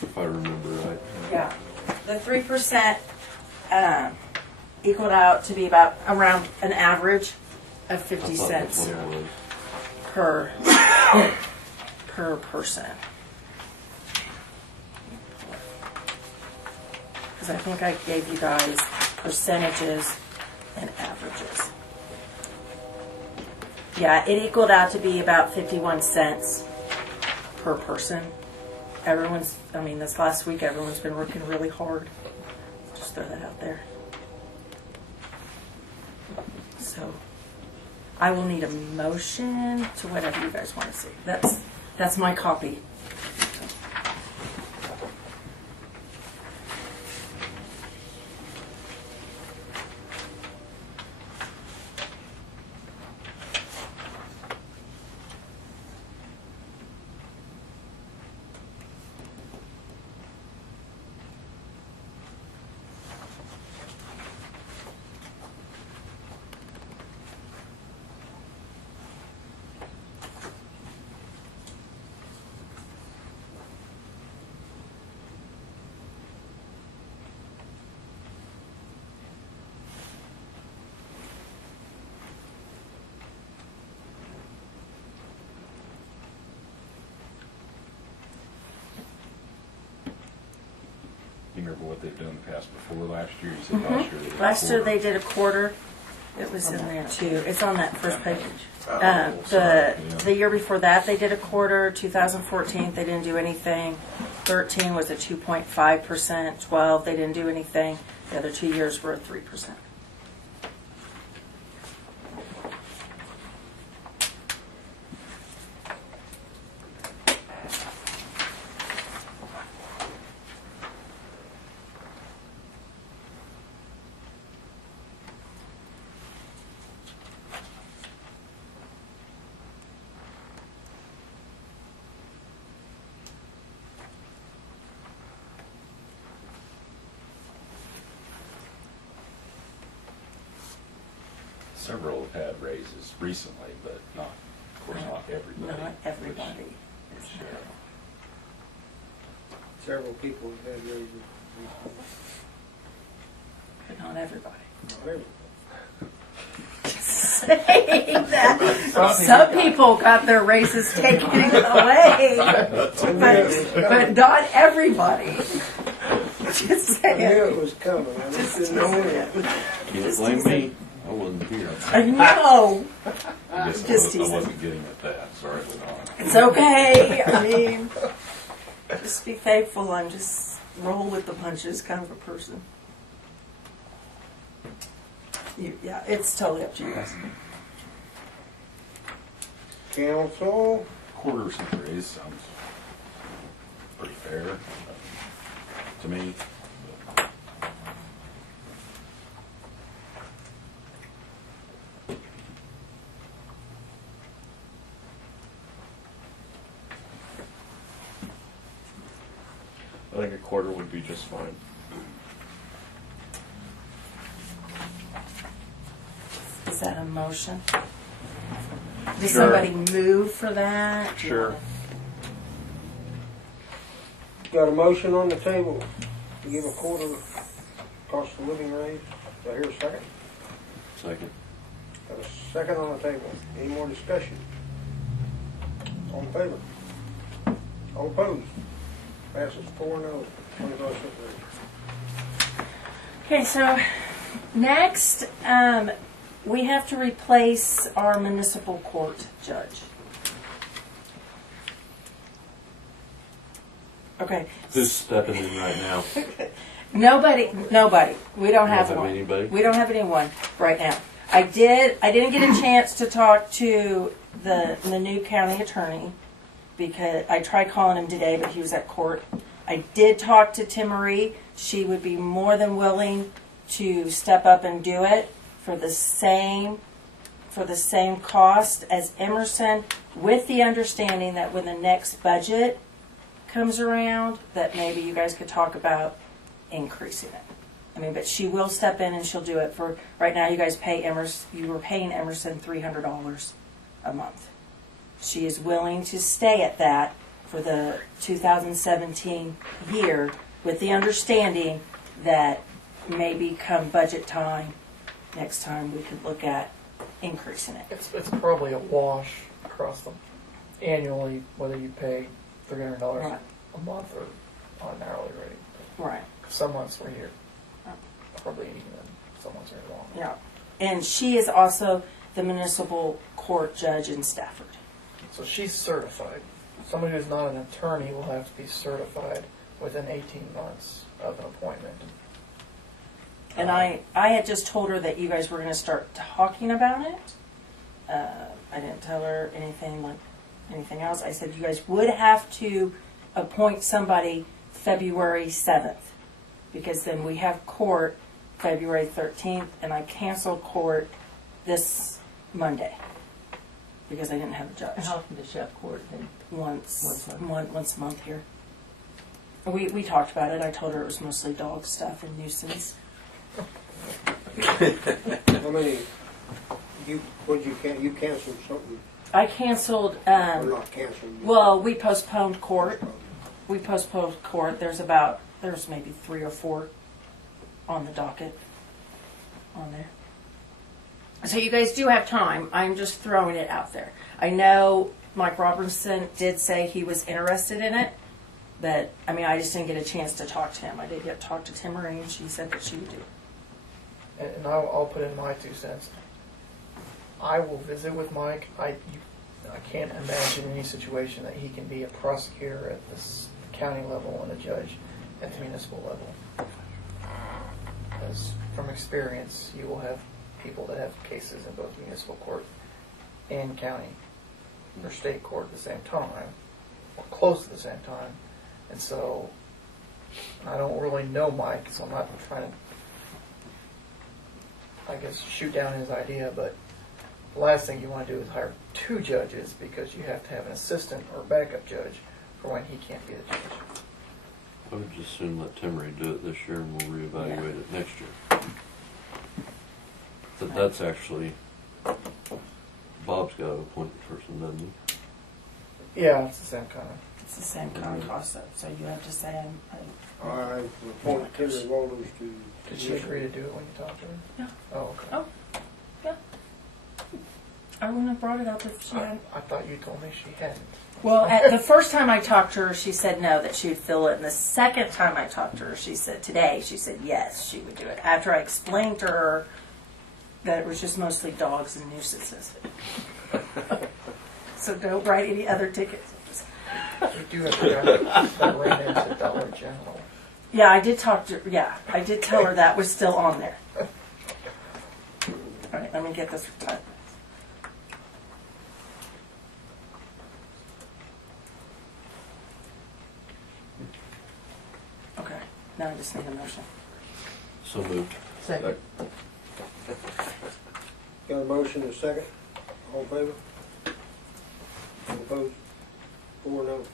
if I remember right. Yeah. The 3% equaled out to be about around an average of 50 I thought that's cents what it was. per person. Because I think I gave you guys percentages and averages. Yeah, it equaled out to be about 51 cents per person. This last week everyone's been working really hard. Just throw that out there. So, I will need a motion to whatever you guys want to see. That's my copy. Do you remember what they've done the past before last year? You said last year they did a Last year quarter. they did a quarter. It was in there too. It's on that first page. sorry, The year before that they did a quarter. 2014 they didn't do anything. 13 was a 2.5%. 12 they didn't do anything. The other 2 years were a 3%. Several have had raises recently, but not, of course, not everybody. Not everybody. Several people have had raises. But not everybody. Not everybody. Saying that some people got their raises taken away, but not everybody. Just I knew saying. it was coming. I just didn't know when. Can't blame me. I wasn't here. I know. I guess Just I teasing. wasn't getting at that. Sorry, Lenore. It's okay. I mean, just be thankful. I'm just roll with the punches kind of a person. Yeah, it's totally up to you guys. Council, Quarter-cent raise sounds pretty fair to me. I think a quarter would be just fine. Is that a motion? Does Sure. somebody move for that? Do you Sure. wanna- Got a motion on the table to give a quarter cost of living raise. Do I hear a second? Second. Got a second on the table. Any more discussion? All in favor? All opposed? Passes 4-0. 25 cent raise. Okay, so next, we have to replace our municipal court judge. Okay. Who's stepping in right now? Nobody. We don't have have one. anybody? We don't have anyone right now. I didn't get a chance to talk to the new county attorney because I tried calling him today, but he was at court. I did talk to Timmery. She would be more than willing to step up and do it for the same cost as Emerson, with the understanding that when the next budget comes around, that maybe you guys could talk about increasing it. I mean, but she will step in and she'll do it for, right now you guys pay Emerson, you were paying Emerson $300 a month. She is willing to stay at that for the 2017 year, with the understanding that maybe come budget time, next time we could look at increasing it. It's probably a wash across them annually, whether you pay $300 Right. a month or on an hourly rate. Right. 'Cause some months we're here, probably even some months are here longer. Yeah. And she is also the municipal court judge in Stafford. So she's certified. Somebody who's not an attorney will have to be certified within 18 months of an appointment. And I had just told her that you guys were going to start talking about it. I didn't tell her anything else. I said you guys would have to appoint somebody February 7th, because then we have court February 13th, and I canceled court this Monday because I didn't have a judge. How often does she have court then? Once a month here. We talked about it. I told her it was mostly dog stuff and nuisance. How many, you canceled something, I canceled, or not canceled? well, we postponed court. We postponed court. There's maybe 3 or 4 on the docket on there. So you guys do have time. I'm just throwing it out there. I know Mike Robertson did say he was interested in it, but I mean, I just didn't get a chance to talk to him. I did get to talk to Tim Marie, and she said that she would do it. And I'll put in my 2 cents. I will visit with Mike. I can't imagine any situation that he can be a prosecutor at this county level and a judge at the municipal level. As from experience, you will have people that have cases in both municipal court and county or state court at the same time, or close to the same time. And so, I don't really know Mike, so I'm not trying to, I guess, shoot down his idea, but the last thing you want to do is hire 2 judges, because you have to have an assistant or backup judge for when he can't be the judge. I would just soon let Timmery do it this year and we'll reevaluate it next year. That's actually, Bob's got to appoint the person, doesn't he? Yeah, it's the same kind of. It's the same kind of cost, so you have to say I appointed Terry Walters to. Did she agree to do it when you talked to her? Yeah. Oh, okay. Oh, yeah. I wouldn't have brought it up if she I had. thought you told me she hadn't. Well, at the first time I talked to her, she said no, that she would fill it. And the second time I talked to her, she said yes, she would do it. After I explained to her that it was just mostly dogs and nuisances. So don't write any other tickets. We do have a guy that ran into Dollar General. Yeah, I did talk to her. Yeah, I did tell her that was still on there. All right, let me get this typed. Okay, now I just need a motion. So moved. Second. Got a motion and a second? All in favor? All opposed? 4-0.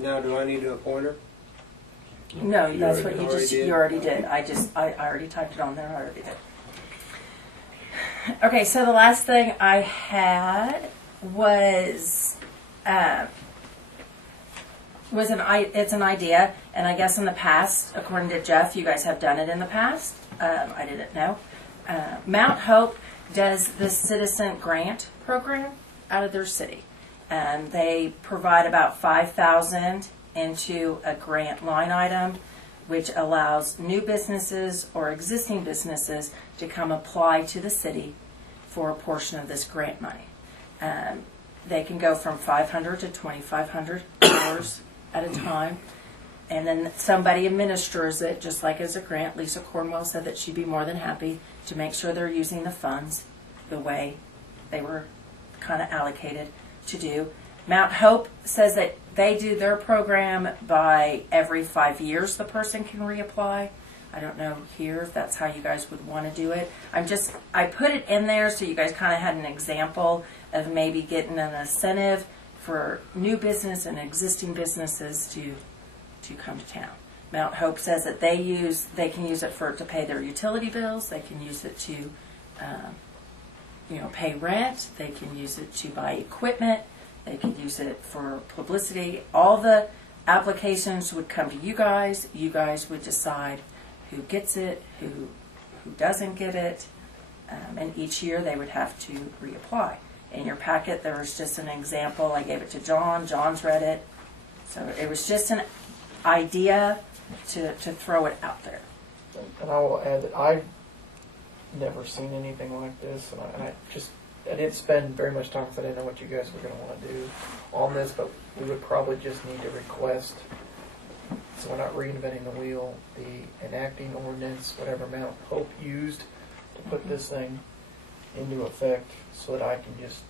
Now, do I need to appoint her? No, You that's already what did. you already did. I already typed it on there. I already did. Okay, so the last thing I had was it's an idea, and I guess in the past, according to Jeff, you guys have done it in the past. I didn't know. Mount Hope does the citizen grant program out of their city, and they provide about $5,000 into a grant line item, which allows new businesses or existing businesses to come apply to the city for a portion of this grant money. They can go from $500 to $2,500 at a time, and then somebody administers it, just like as a grant. Lisa Cornwell said that she'd be more than happy to make sure they're using the funds the way they were kind of allocated to do. Mount Hope says that they do their program by every 5 years the person can reapply. I don't know here if that's how you guys would want to do it. I put it in there so you guys kind of had an example of maybe getting an incentive for new business and existing businesses to come to town. Mount Hope says that they can use it to pay their utility bills. They can use it to pay rent. They can use it to buy equipment. They can use it for publicity. All the applications would come to you guys. You guys would decide who gets it, who doesn't get it, and each year they would have to reapply. In your packet, there was just an example. I gave it to John. John's read it. So it was just an idea to throw it out there. And I will add that I've never seen anything like this, and I didn't spend very much time because I didn't know what you guys were going to want to do on this, but we would probably just need to request, so we're not reinventing the wheel, the enacting ordinance, whatever Mount Hope used to put this thing into effect, so that I can just,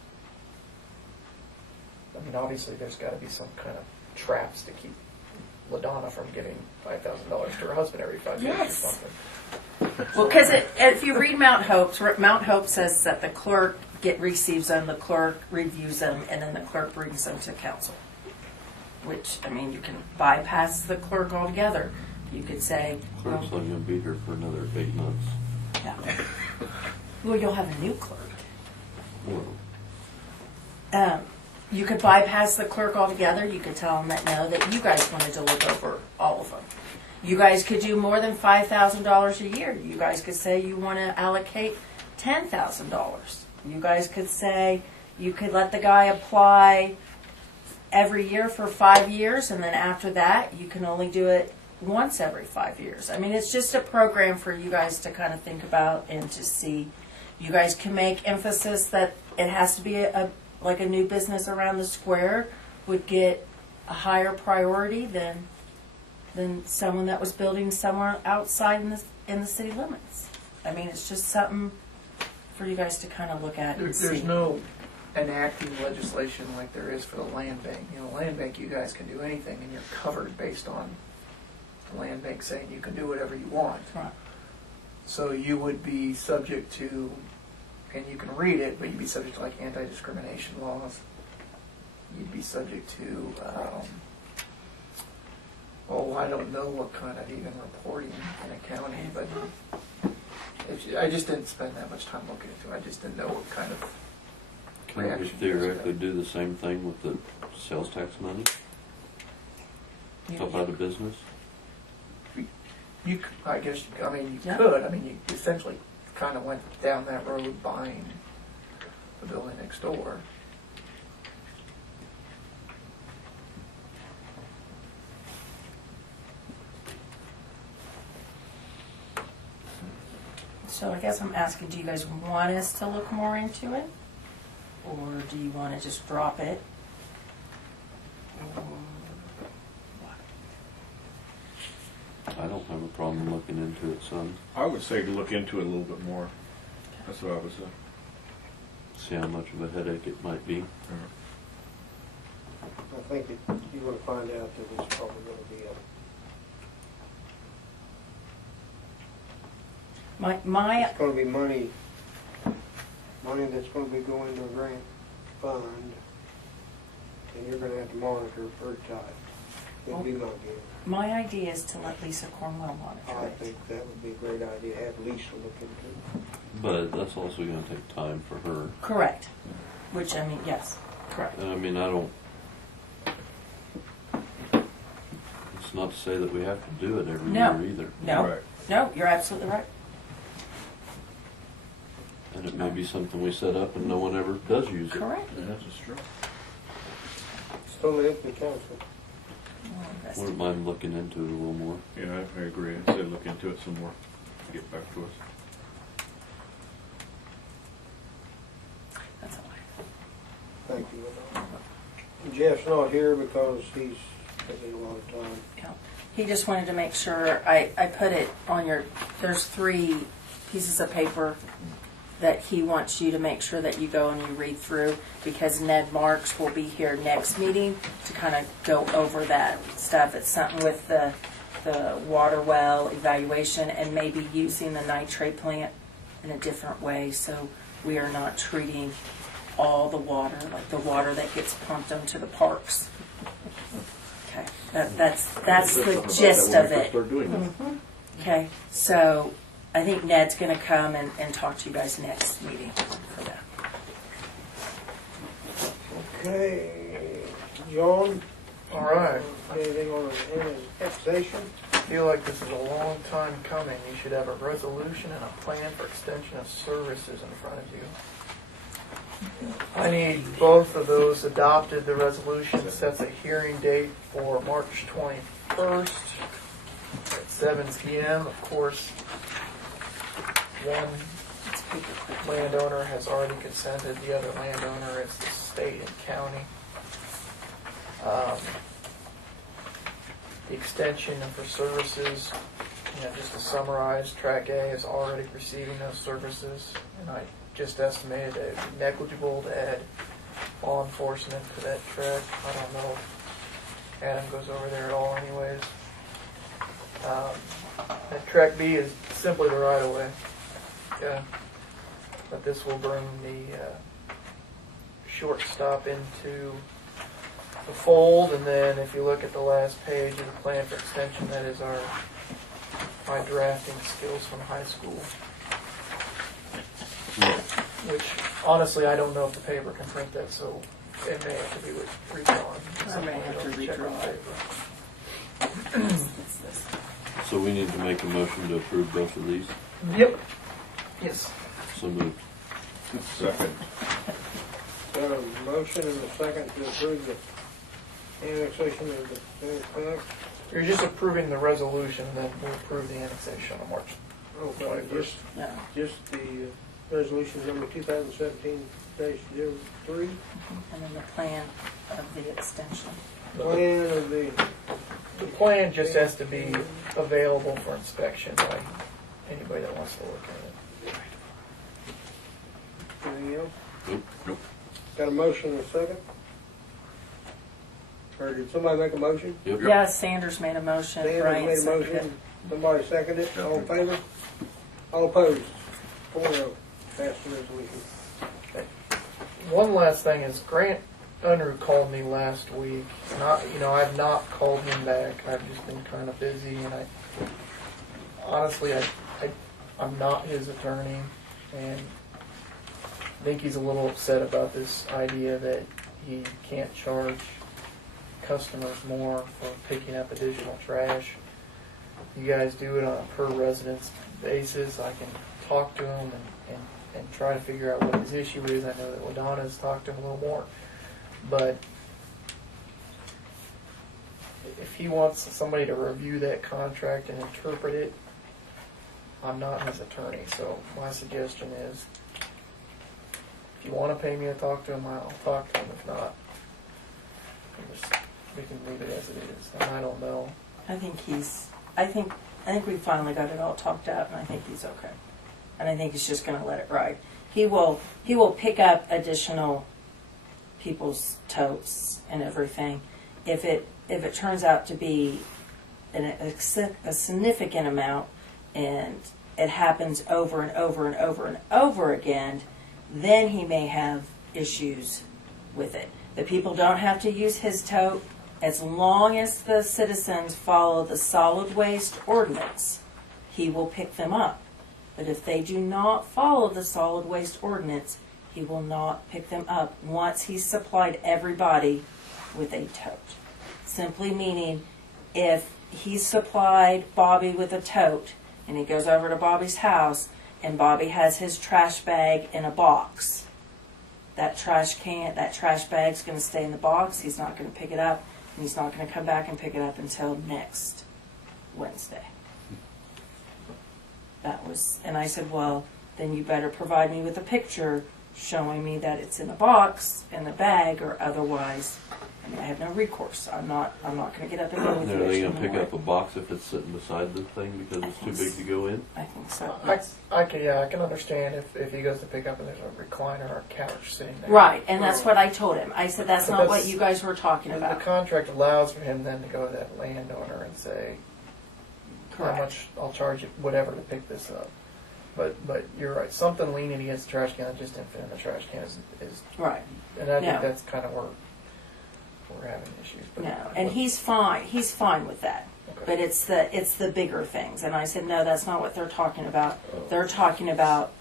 obviously there's got to be some kind of traps to keep LaDonna from giving $5,000 to her husband every 5 years or something. Well, because if you read Mount Hope says that the clerk receives them, the clerk reviews them, and then the clerk brings them to council. Which, you can bypass the clerk altogether. You could say, Clerk's only going to be here for another 8 months. yeah. Well, you'll have a new clerk. You could bypass the clerk altogether. You could tell them that you guys wanted to look over all of them. You guys could do more than $5,000 a year. You guys could say you want to allocate $10,000. You guys could say you could let the guy apply every year for 5 years, and then after that you can only do it once every 5 years. It's just a program for you guys to kind of think about and to see. You guys can make emphasis that it has to be like a new business around the square would get a higher priority than someone that was building somewhere outside in the city limits. It's just something for you guys to kind of look at and see. There's no enacting legislation like there is for the land bank. Land bank, you guys can do anything, and you're covered based on the land bank saying you can do whatever you want. Right. So you would be subject to, and you can read it, but you'd be subject to like anti-discrimination laws. You'd be subject to, I don't know what kind of even reporting in a county, but I just didn't spend that much time looking into it. I just didn't know what kind of Can we reaction. theoretically do the same thing with the sales tax money? Help out a business? You, I guess, you Yeah. could. You essentially kind of went down that road buying the building next door. So I guess I'm asking, do you guys want us to look more into it? Or do you want to just drop it? Or what? I don't have a problem looking into it some, I would say to look into it a little bit more. That's what I would say. see how much of a headache it might be. I think that you want to find out that it's probably going to be it's going to be money that's going to be going to a grant fund, and you're going to have to monitor it very tight. They do not get it. My idea is to let Lisa Cornwell I monitor it. think that would be a great idea, have Lisa look into it. But that's also gonna take time for her. Correct. Which, I mean, yes, correct. And I mean, I don't, it's not to say that we have to do it every No. year either. No, Right. no, you're absolutely right. And it may be something we set up and no one ever does use it. Correct. That's just true. It's totally up to the council. We'll invest Wouldn't in- mind looking into it a little more. Yeah, I agree. I'd say look into it some more. Get back to us. That's all I Thank you. Jeff's not here because he's taking a lot of time. Yeah. He just wanted to make sure, I put it on your, there's 3 pieces of paper that he wants you to make sure that you go and you read through, because Ned Marks will be here next meeting to kind of go over that stuff. It's something with the water well evaluation and maybe using the nitrate plant in a different way, so we are not treating all the water, like the water that gets pumped into the parks. Okay, that's the gist of it. Okay, so I think Ned's going to come and talk to you guys next meeting for that. Okay, John? All right. Anything on annexation? I feel like this is a long time coming. You should have a resolution and a plan for extension of services in front of you. I need both of those adopted. The resolution sets a hearing date for March 21st at 7 p.m. Of course, one landowner has already consented. The other landowner is the state and county. The extension for services, just to summarize, Track A is already receiving those services, and I just estimated that it would be negligible to add law enforcement to that track. I don't know if Adam goes over there at all anyways. And Track B is simply the right-of-way. Yeah. But this will bring the shortstop into the fold, and then if you look at the last page of the plan for extension, that is my drafting skills from high school. Which, honestly, I don't know if the paper can print that, so it may have to be redrawn. I may have to Check on redraw paper. It's this. So we need to make a motion to approve both of these. Yep. Yes. So moved. Second. Got a motion and a second to approve the annexation of the tax. You're just approving the resolution, and then we'll approve the annexation on March. Okay, No. just the resolution number 2017-03. And then the plan of the extension. Plan of the, The plan just has to be available for inspection by anybody that wants to look at it. anything else? Nope. Got a motion and a second? Or did somebody make a motion? Yep. Yeah, Sanders made a motion. Sanders Brian made a seconded motion. Somebody seconded it. All in favor? All opposed? 4-0. Passed the resolution. One last thing is Grant Unruh called me last week. I've not called him back. I've just been kind of busy, and honestly, I'm not his attorney, and I think he's a little upset about this idea that he can't charge customers more for picking up additional trash. You guys do it on a per residence basis. I can talk to him and try to figure out what his issue is. I know that Ladonna's talked to him a little more. But if he wants somebody to review that contract and interpret it, I'm not his attorney. So my suggestion is, if you want to pay me to talk to him, I'll talk to him. If not, we can leave it as it is. And I don't know. I think we finally got it all talked out, and I think he's okay. And I think he's just going to let it ride. He will pick up additional people's totes and everything. If it turns out to be a significant amount, and it happens over and over and over and over again, then he may have issues with it. The people don't have to use his tote. as long as the citizens follow the solid waste ordinance, he will pick them up. But if they do not follow the solid waste ordinance, he will not pick them up once he's supplied everybody with a tote. Simply meaning, if he's supplied Bobby with a tote and he goes over to Bobby's house and Bobby has his trash bag in a box, that trash bag's going to stay in the box. He's not going to pick it up, and he's not going to come back and pick it up until next Wednesday. And I said, well, then you better provide me with a picture showing me that it's in a box, in a bag, or otherwise, I mean, I have no recourse. I'm not going to get up and go with you. Are they going to pick up a box if it's sitting beside the thing because it's too big to go in? I think so. I can understand if he goes to pick up and there's a recliner or a couch sitting there. Right, and that's what I told him. I said, that's But not that's- what you guys were talking The about. contract allows for him then to go to that landowner and say, how Correct. much I'll charge you, whatever, to pick this up. But you're right. Something leaning against the trash can that just didn't fit in the trash can is Right. and I think No. that's kind of where we're having issues. But, No, and he's fine. He's fine with that. Okay. But it's the bigger things. And I said, no, that's not what they're talking about. They're talking about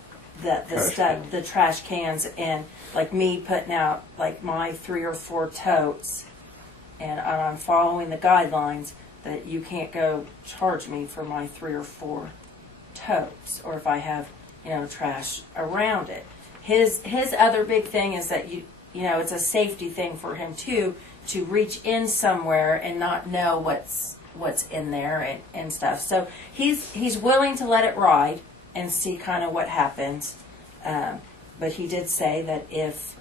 the Trash stuff, cans. the trash cans, and like me putting out like my 3 or 4 totes, and I'm following the guidelines that you can't go charge me for my 3 or 4 totes, or if I have trash around it. His other big thing is that you know it's a safety thing for him too, to reach in somewhere and not know what's in there and stuff. So he's willing to let it ride and see kind of what happens. But he did say that if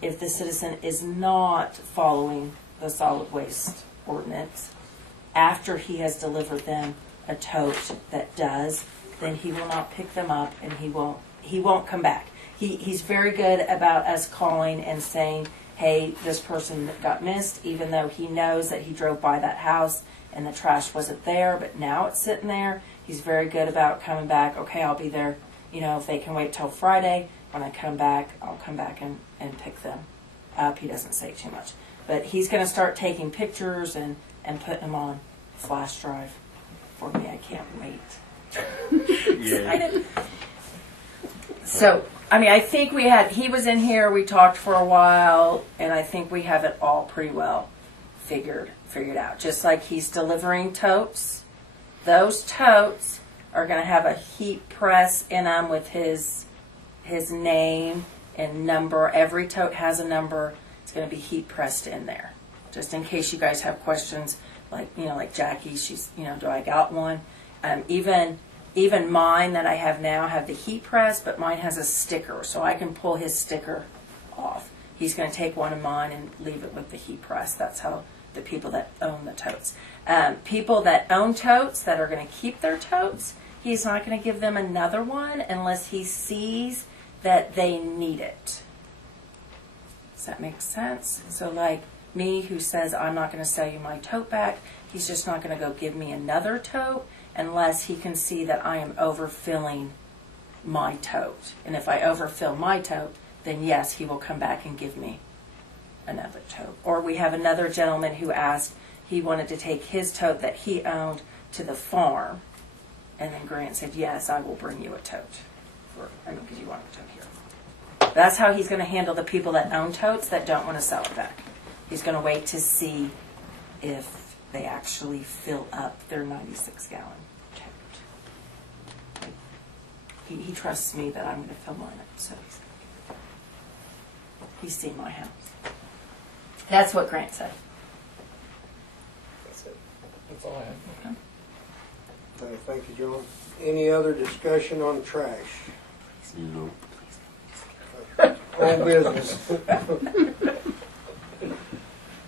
the citizen is not following the solid waste ordinance, after he has delivered them a tote that does, then he will not pick them up and he won't come back. He's very good about us calling and saying, hey, this person got missed, even though he knows that he drove by that house and the trash wasn't there, but now it's sitting there. He's very good about coming back. Okay, I'll be there. If they can wait till Friday, when I come back, I'll come back and pick them up. He doesn't say too much. But he's going to start taking pictures and putting them on flash drive for me. I can't wait. Excited. So, I think he was in here, we talked for a while, and I think we have it all pretty well figured out. Just like he's delivering totes, those totes are going to have a heat press in them with his name and number. Every tote has a number. It's going to be heat pressed in there. Just in case you guys have questions, like Jackie, she's, do I got one? Even mine that I have now have the heat press, but mine has a sticker, so I can pull his sticker off. He's going to take one of mine and leave it with the heat press. That's how the people that own the totes. People that own totes that are going to keep their totes, he's not going to give them another one unless he sees that they need it. Does that make sense? So like me, who says I'm not going to sell you my tote back, he's just not going to go give me another tote unless he can see that I am overfilling my tote. And if I overfill my tote, then yes, he will come back and give me another tote. Or we have another gentleman who asked, he wanted to take his tote that he owned to the farm. And then Grant said, yes, I will bring you a tote. Because you want a tote here. That's how he's going to handle the people that own totes that don't want to sell it back. He's going to wait to see if they actually fill up their 96-gallon tote. He trusts me that I'm going to fill mine up, so he's seen my house. That's what Grant said. That's it. That's all I have. Thank you, John. Any other discussion on trash? Old business.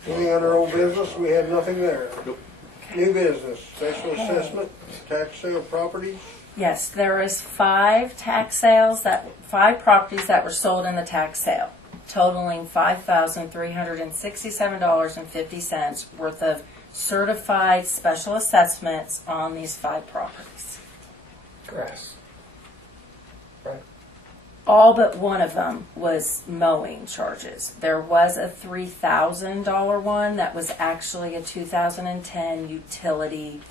Any other old business? We had nothing there. New business, special assessment, tax sale properties. Yes, there is 5 properties that were sold in the tax sale, totaling $5,367.50 worth of certified special assessments on these 5 properties. Grass. Right. all but one of them was mowing charges. There was a $3,000 one that was actually a 2010 utility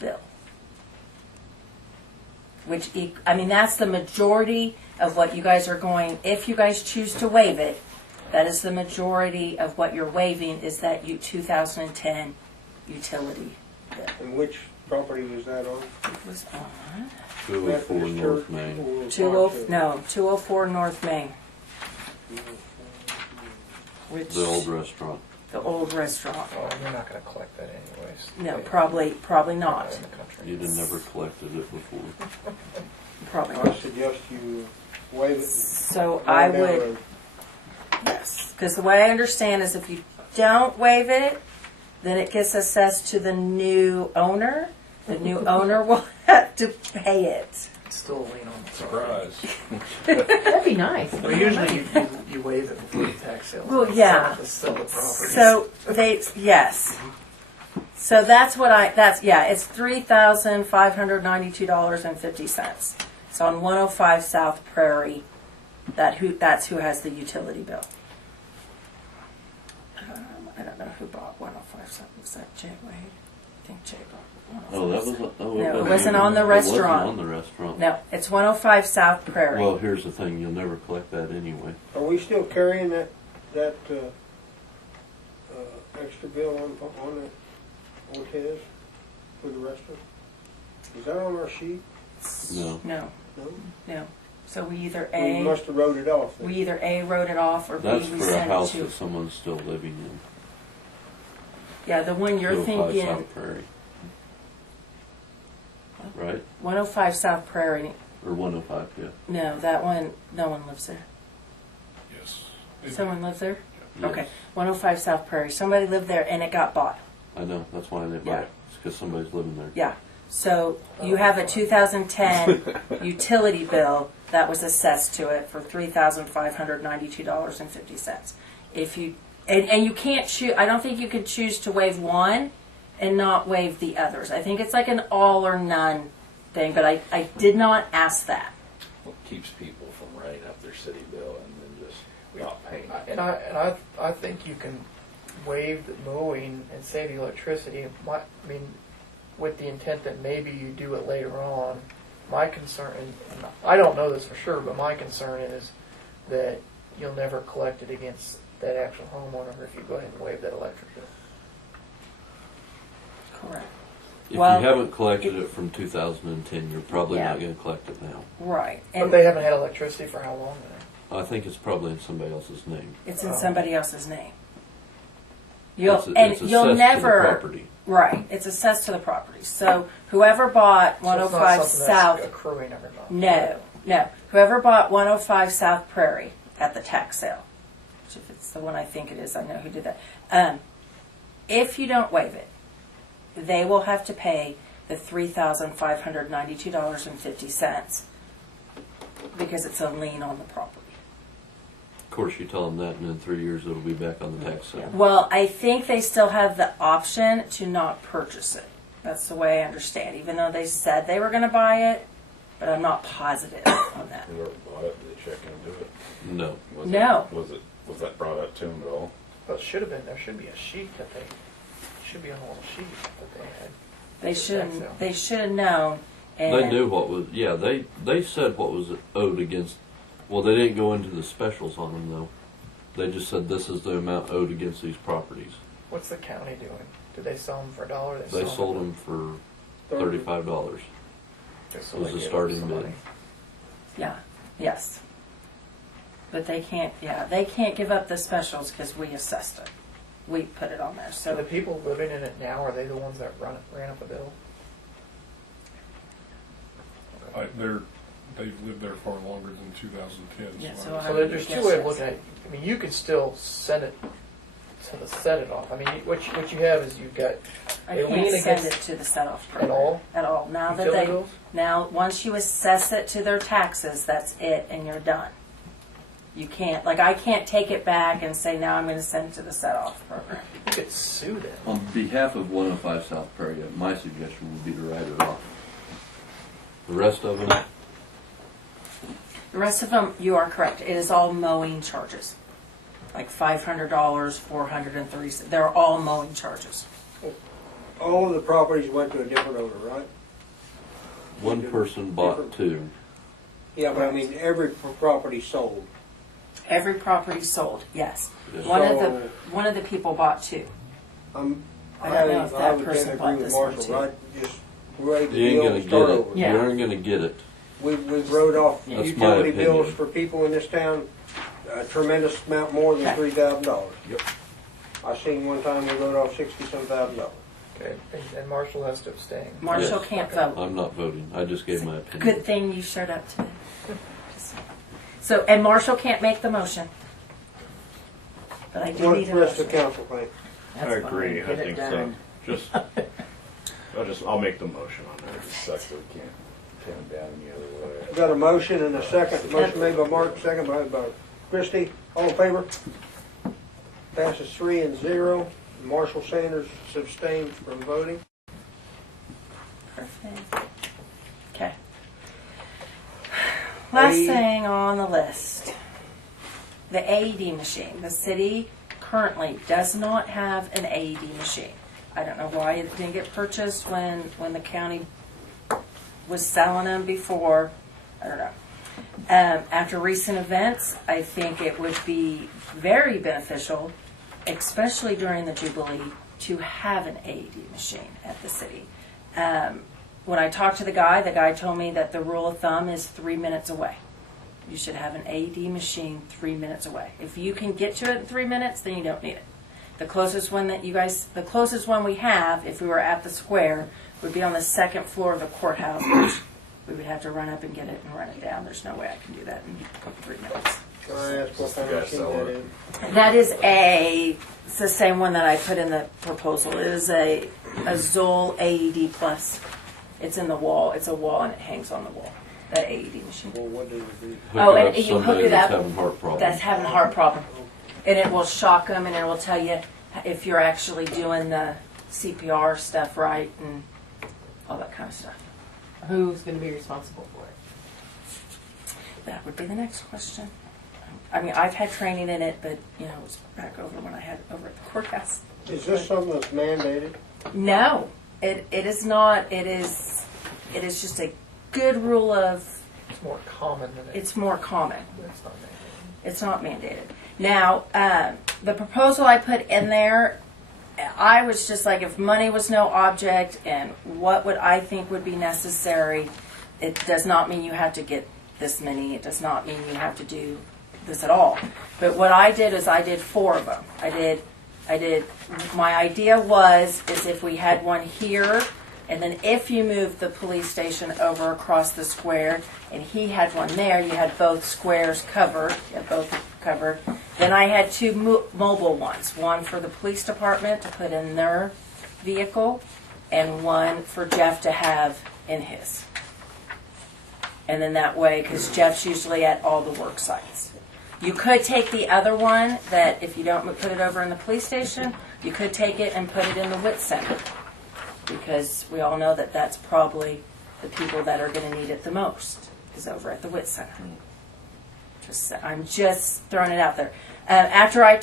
bill. Which, I mean, that's the majority of what you guys are going, if you guys choose to waive it, that is the majority of what you're waiving is that 2010 utility bill. And which property was that on? It was on 204 North Main. 204 North Main. Which, The old restaurant. the old restaurant. Oh, you're not going to collect that anyways. No, They- probably not. in the country. You'd have never collected it before. Probably I not. suggest you waive it. So I would, yes, because the way I understand is if you don't waive it, then it gets assessed to the new owner. The new owner will have to pay it. It's still a lien on the property. That'd be nice. Well, usually you waive it before the tax sale. Well, yeah. Sell the property. So yes. So that's it's $3,592.50. It's on 105 South Prairie. That's who has the utility bill. I don't know who bought 105 South. Was that Jay Wade? I think Jay bought 105. Oh, that was. No, it wasn't on the restaurant. It wasn't on the restaurant. No, it's 105 South Prairie. Well, here's the thing: you'll never collect that anyway. Are we still carrying that extra bill on that Ortez for the restaurant? Is that on our sheet? No. No. No? So we either We must have wrote it off. we either wrote it off or That's B, for we a sent house it to. that someone's still living in. Yeah, the one you're 205 thinking, South Prairie. Right? 105 South Prairie. Or 105, yeah. No, that one, no one lives there. Yes. Someone lives there? Yes. Okay, 105 South Prairie. Somebody lived there and it got bought. I know, that's why they buy Yeah. it. It's because somebody's living there. Yeah. So you have a 2010 utility bill that was assessed to it for $3,592.50. If you and you can't choose, I don't think you could choose to waive one and not waive the others. I think it's like an all or none thing, but I did not ask that. What keeps people from writing up their city bill and then just not paying? And I think you can waive the mowing and save the electricity. I mean, with the intent that maybe you do it later on. My concern, and I don't know this for sure, but my concern is that you'll never collect it against that actual homeowner if you go ahead and waive that electric bill. Correct. If Well, you haven't collected it from 2010, you're probably Yeah. not going to collect it now. Right. But And they haven't had electricity for how long then? I think it's probably in somebody else's name. it's in somebody else's name. You'll It's assessed assessed never to the property. Right. It's assessed to the property. So whoever bought So it's not 105 something South that's accruing every month. No. Whoever bought 105 South Prairie at the tax sale, which if it's the one I think it is, I know who did that. If you don't waive it, they will have to pay the $3,592.50 because it's a lien on the property. Of course, you tell them that, and in 3 years it'll be back on the tax sale. Well, I think they still have the option to not purchase it. That's the way I understand, even though they said they were going to buy it, but I'm not positive on that. Whoever bought it, did they check into it? No. No. Was that brought up to them at all? Well, it should have been. There should be a sheet that should be on a little sheet that they had. They Tax should sale. they should have known. And They knew what was, yeah, they said what was owed against, well, they didn't go into the specials on them, though. They just said this is the amount owed against these properties. What's the county doing? Did they sell them for $1? They sold them for $35. Just was they the gave starting us some bid. money. Yeah. Yes. But they can't. Yeah, they can't give up the specials because we assessed it. We put it on there. So the So people living in it now, are they the ones that ran up the bill? They've lived there far longer than 2010. Yeah, so so I- I- So there's guess two ways of yes. looking at it. I mean, you can still send it to the set it off. I mean, what you have is you've got I a lien can't send it against to the set off at program all. At all. Now that Utility they bills? now once you assess it to their taxes, that's it, and you're done. You can't I can't take it back and say now I'm going to send it to the set off program. You could sue them. On behalf of 105 South Prairie, my suggestion would be to write it off. The rest of them, The rest of them, you are correct. It is all mowing charges, like $500, $430. They're all mowing charges. All of the properties went to a different owner, right? One person bought two. Yeah, but I mean, every property sold. Every property sold, yes. Yes. One of the people bought two. I I don't know if that would person tend to bought agree with this one, Marshall, too. right? Just raise the You ain't bill gonna and get start it. over. You Yeah. aren't gonna get it. We've wrote off That's my utility bills opinion. for people in this town a tremendous amount more than Okay. $3,000. Yep. I seen one time we wrote off $60-some thousand. Okay, and Marshall has to abstain. Marshall Yes. can't vote. I'm not voting. I just gave my opinion. Good thing you showed up today. So, and Marshall can't make the motion. But I do What's need the a rest of the motion. council think? I agree. I think so. I'll make the motion on It that. just sucks that we can't pin them down any other way. Got a motion and a second. Motion made by Mark, second by Christie. All in favor? Passes 3-0. Marshall Sanders abstained from voting. Perfect. Okay. Last AED. thing on the list. The AED machine. The city currently does not have an AED machine. I don't know why it didn't get purchased when the county was selling them before. I don't know. After recent events, I think it would be very beneficial, especially during the Jubilee, to have an AED machine at the city. When I talked to the guy told me that the rule of thumb is 3 minutes away. You should have an AED machine 3 minutes away. If you can get to it in 3 minutes, then you don't need it. The closest one we have, if we were at the square, would be on the second floor of the courthouse, which we would have to run up and get it and run it down. There's no way I can do that in 3 minutes. Can I ask what kind of machine that is? That is it's the same one that I put in the proposal. It is a Zoll AED Plus. It's in the wall. It's a wall and it hangs on the wall. That AED machine. Well, what does it do? Oh, Hook it and up to you hook somebody it that's up. having heart problems. That's having a heart problem. And it will shock them and it will tell you if you're actually doing the CPR stuff right and all that kind of stuff. Who's going to be responsible for it? That would be the next question. I mean, I've had training in it, but, it was back over when I had it over at the courthouse. Is this something that's mandated? No, it is not. It is just a good rule of, It's more common than it's more common. It's not mandated. It's not mandated. Now, the proposal I put in there, I was just like, if money was no object and what would I think would be necessary, it does not mean you have to get this many. It does not mean you have to do this at all. But what I did is I did 4 of them. I did, my idea is if we had one here, and then if you moved the police station over across the square, and he had one there, you had both squares covered. You had both covered. Then I had 2 mobile ones. One for the police department to put in their vehicle, and one for Jeff to have in his. And then that way, because Jeff's usually at all the work sites. You could take the other one that if you don't put it over in the police station, you could take it and put it in the WIT center. Because we all know that that's probably the people that are going to need it the most, is over at the WIT center. I'm just throwing it out there. After I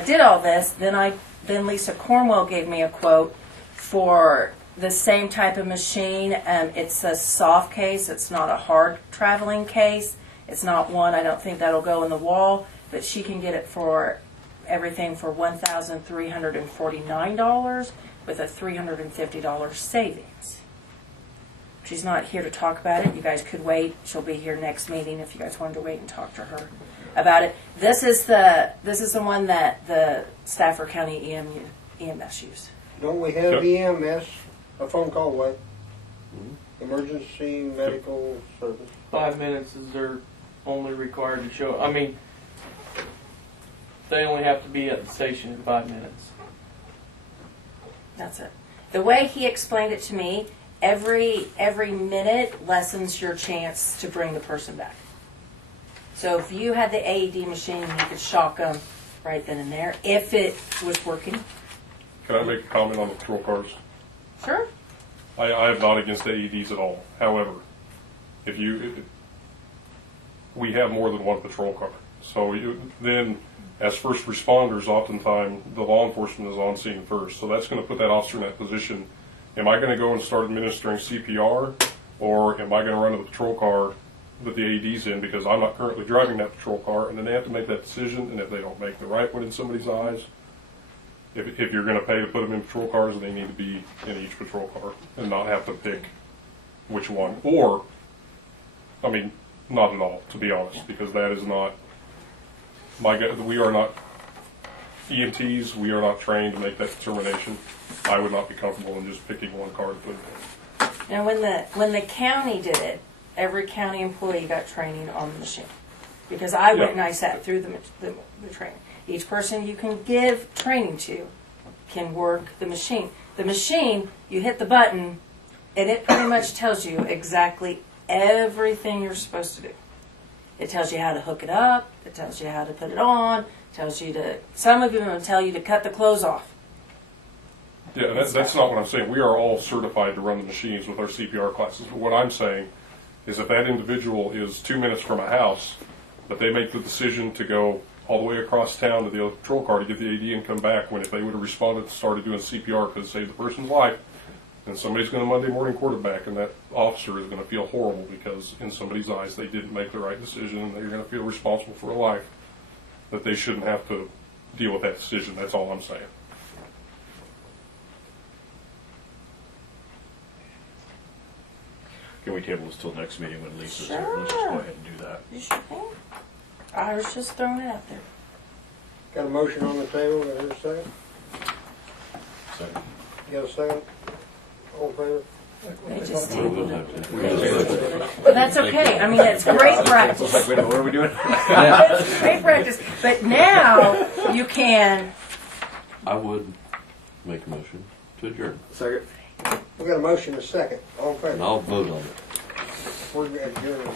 did all this, then Lisa Cornwell gave me a quote for the same type of machine. It's a soft case. It's not a hard traveling case. It's not one. I don't think that'll go in the wall, but she can get it for everything for $1,349 with a $350 savings. She's not here to talk about it. You guys could wait. She'll be here next meeting if you guys wanted to wait and talk to her about it. This is the one that the Stafford County EMS use. Don't we have Yep. EMS, a phone call away? Emergency medical service. 5 minutes is their only required to show. I mean, they only have to be at the station in 5 minutes. That's it. The way he explained it to me, every minute lessens your chance to bring the person back. So if you had the AED machine, you could shock them right then and there if it was working. Can I make a comment on the patrol cars? Sure. I am not against AEDs at all. However, if we have more than one patrol car. So then, as first responders, oftentimes the law enforcement is on scene first. So that's going to put that officer in that position. Am I going to go and start administering CPR, or am I going to run to the patrol car with the AEDs in because I'm not currently driving that patrol car? And then they have to make that decision, and if they don't make the right one in somebody's eyes, if you're going to pay to put them in patrol cars, they need to be in each patrol car and not have to pick which one. Or, I mean, not at all, to be honest, because that is not we are not EMTs. We are not trained to make that determination. I would not be comfortable in just picking one car to put in. Now, when the county did it, every county employee got training on the machine. Because I went and I sat through the training. Each person you can give training to can work the machine. The machine, you hit the button, and it pretty much tells you exactly everything you're supposed to do. It tells you how to hook it up. It tells you how to put it on. It tells you to. Some of them will tell you to cut the clothes off. Yeah, that's not what I'm saying. We are all certified to run the machines with our CPR classes. But what I'm saying is if that individual is 2 minutes from a house, but they make the decision to go all the way across town to the other patrol car to get the AD and come back, when if they would have responded and started doing CPR because it saved the person's life, then somebody's going to Monday morning quarterback, and that officer is going to feel horrible because in somebody's eyes they didn't make the right decision, and they're going to feel responsible for a life that they shouldn't have to deal with that decision. That's all I'm saying. Can we table this till next meeting when Lisa's here? Sure. Let's just go ahead and do that. You sure can. I was just throwing it out there. Got a motion on the table, is there a second? Second. You got a second? All in favor? They just We'll tabled have it. to. But that's okay. I mean, it's great practice. Wait a minute, what are we doing? It's great practice. But now you can. I would make a motion to adjourn, Second. We got a motion and a second. All in and favor? I'll vote on it. We're adjourned.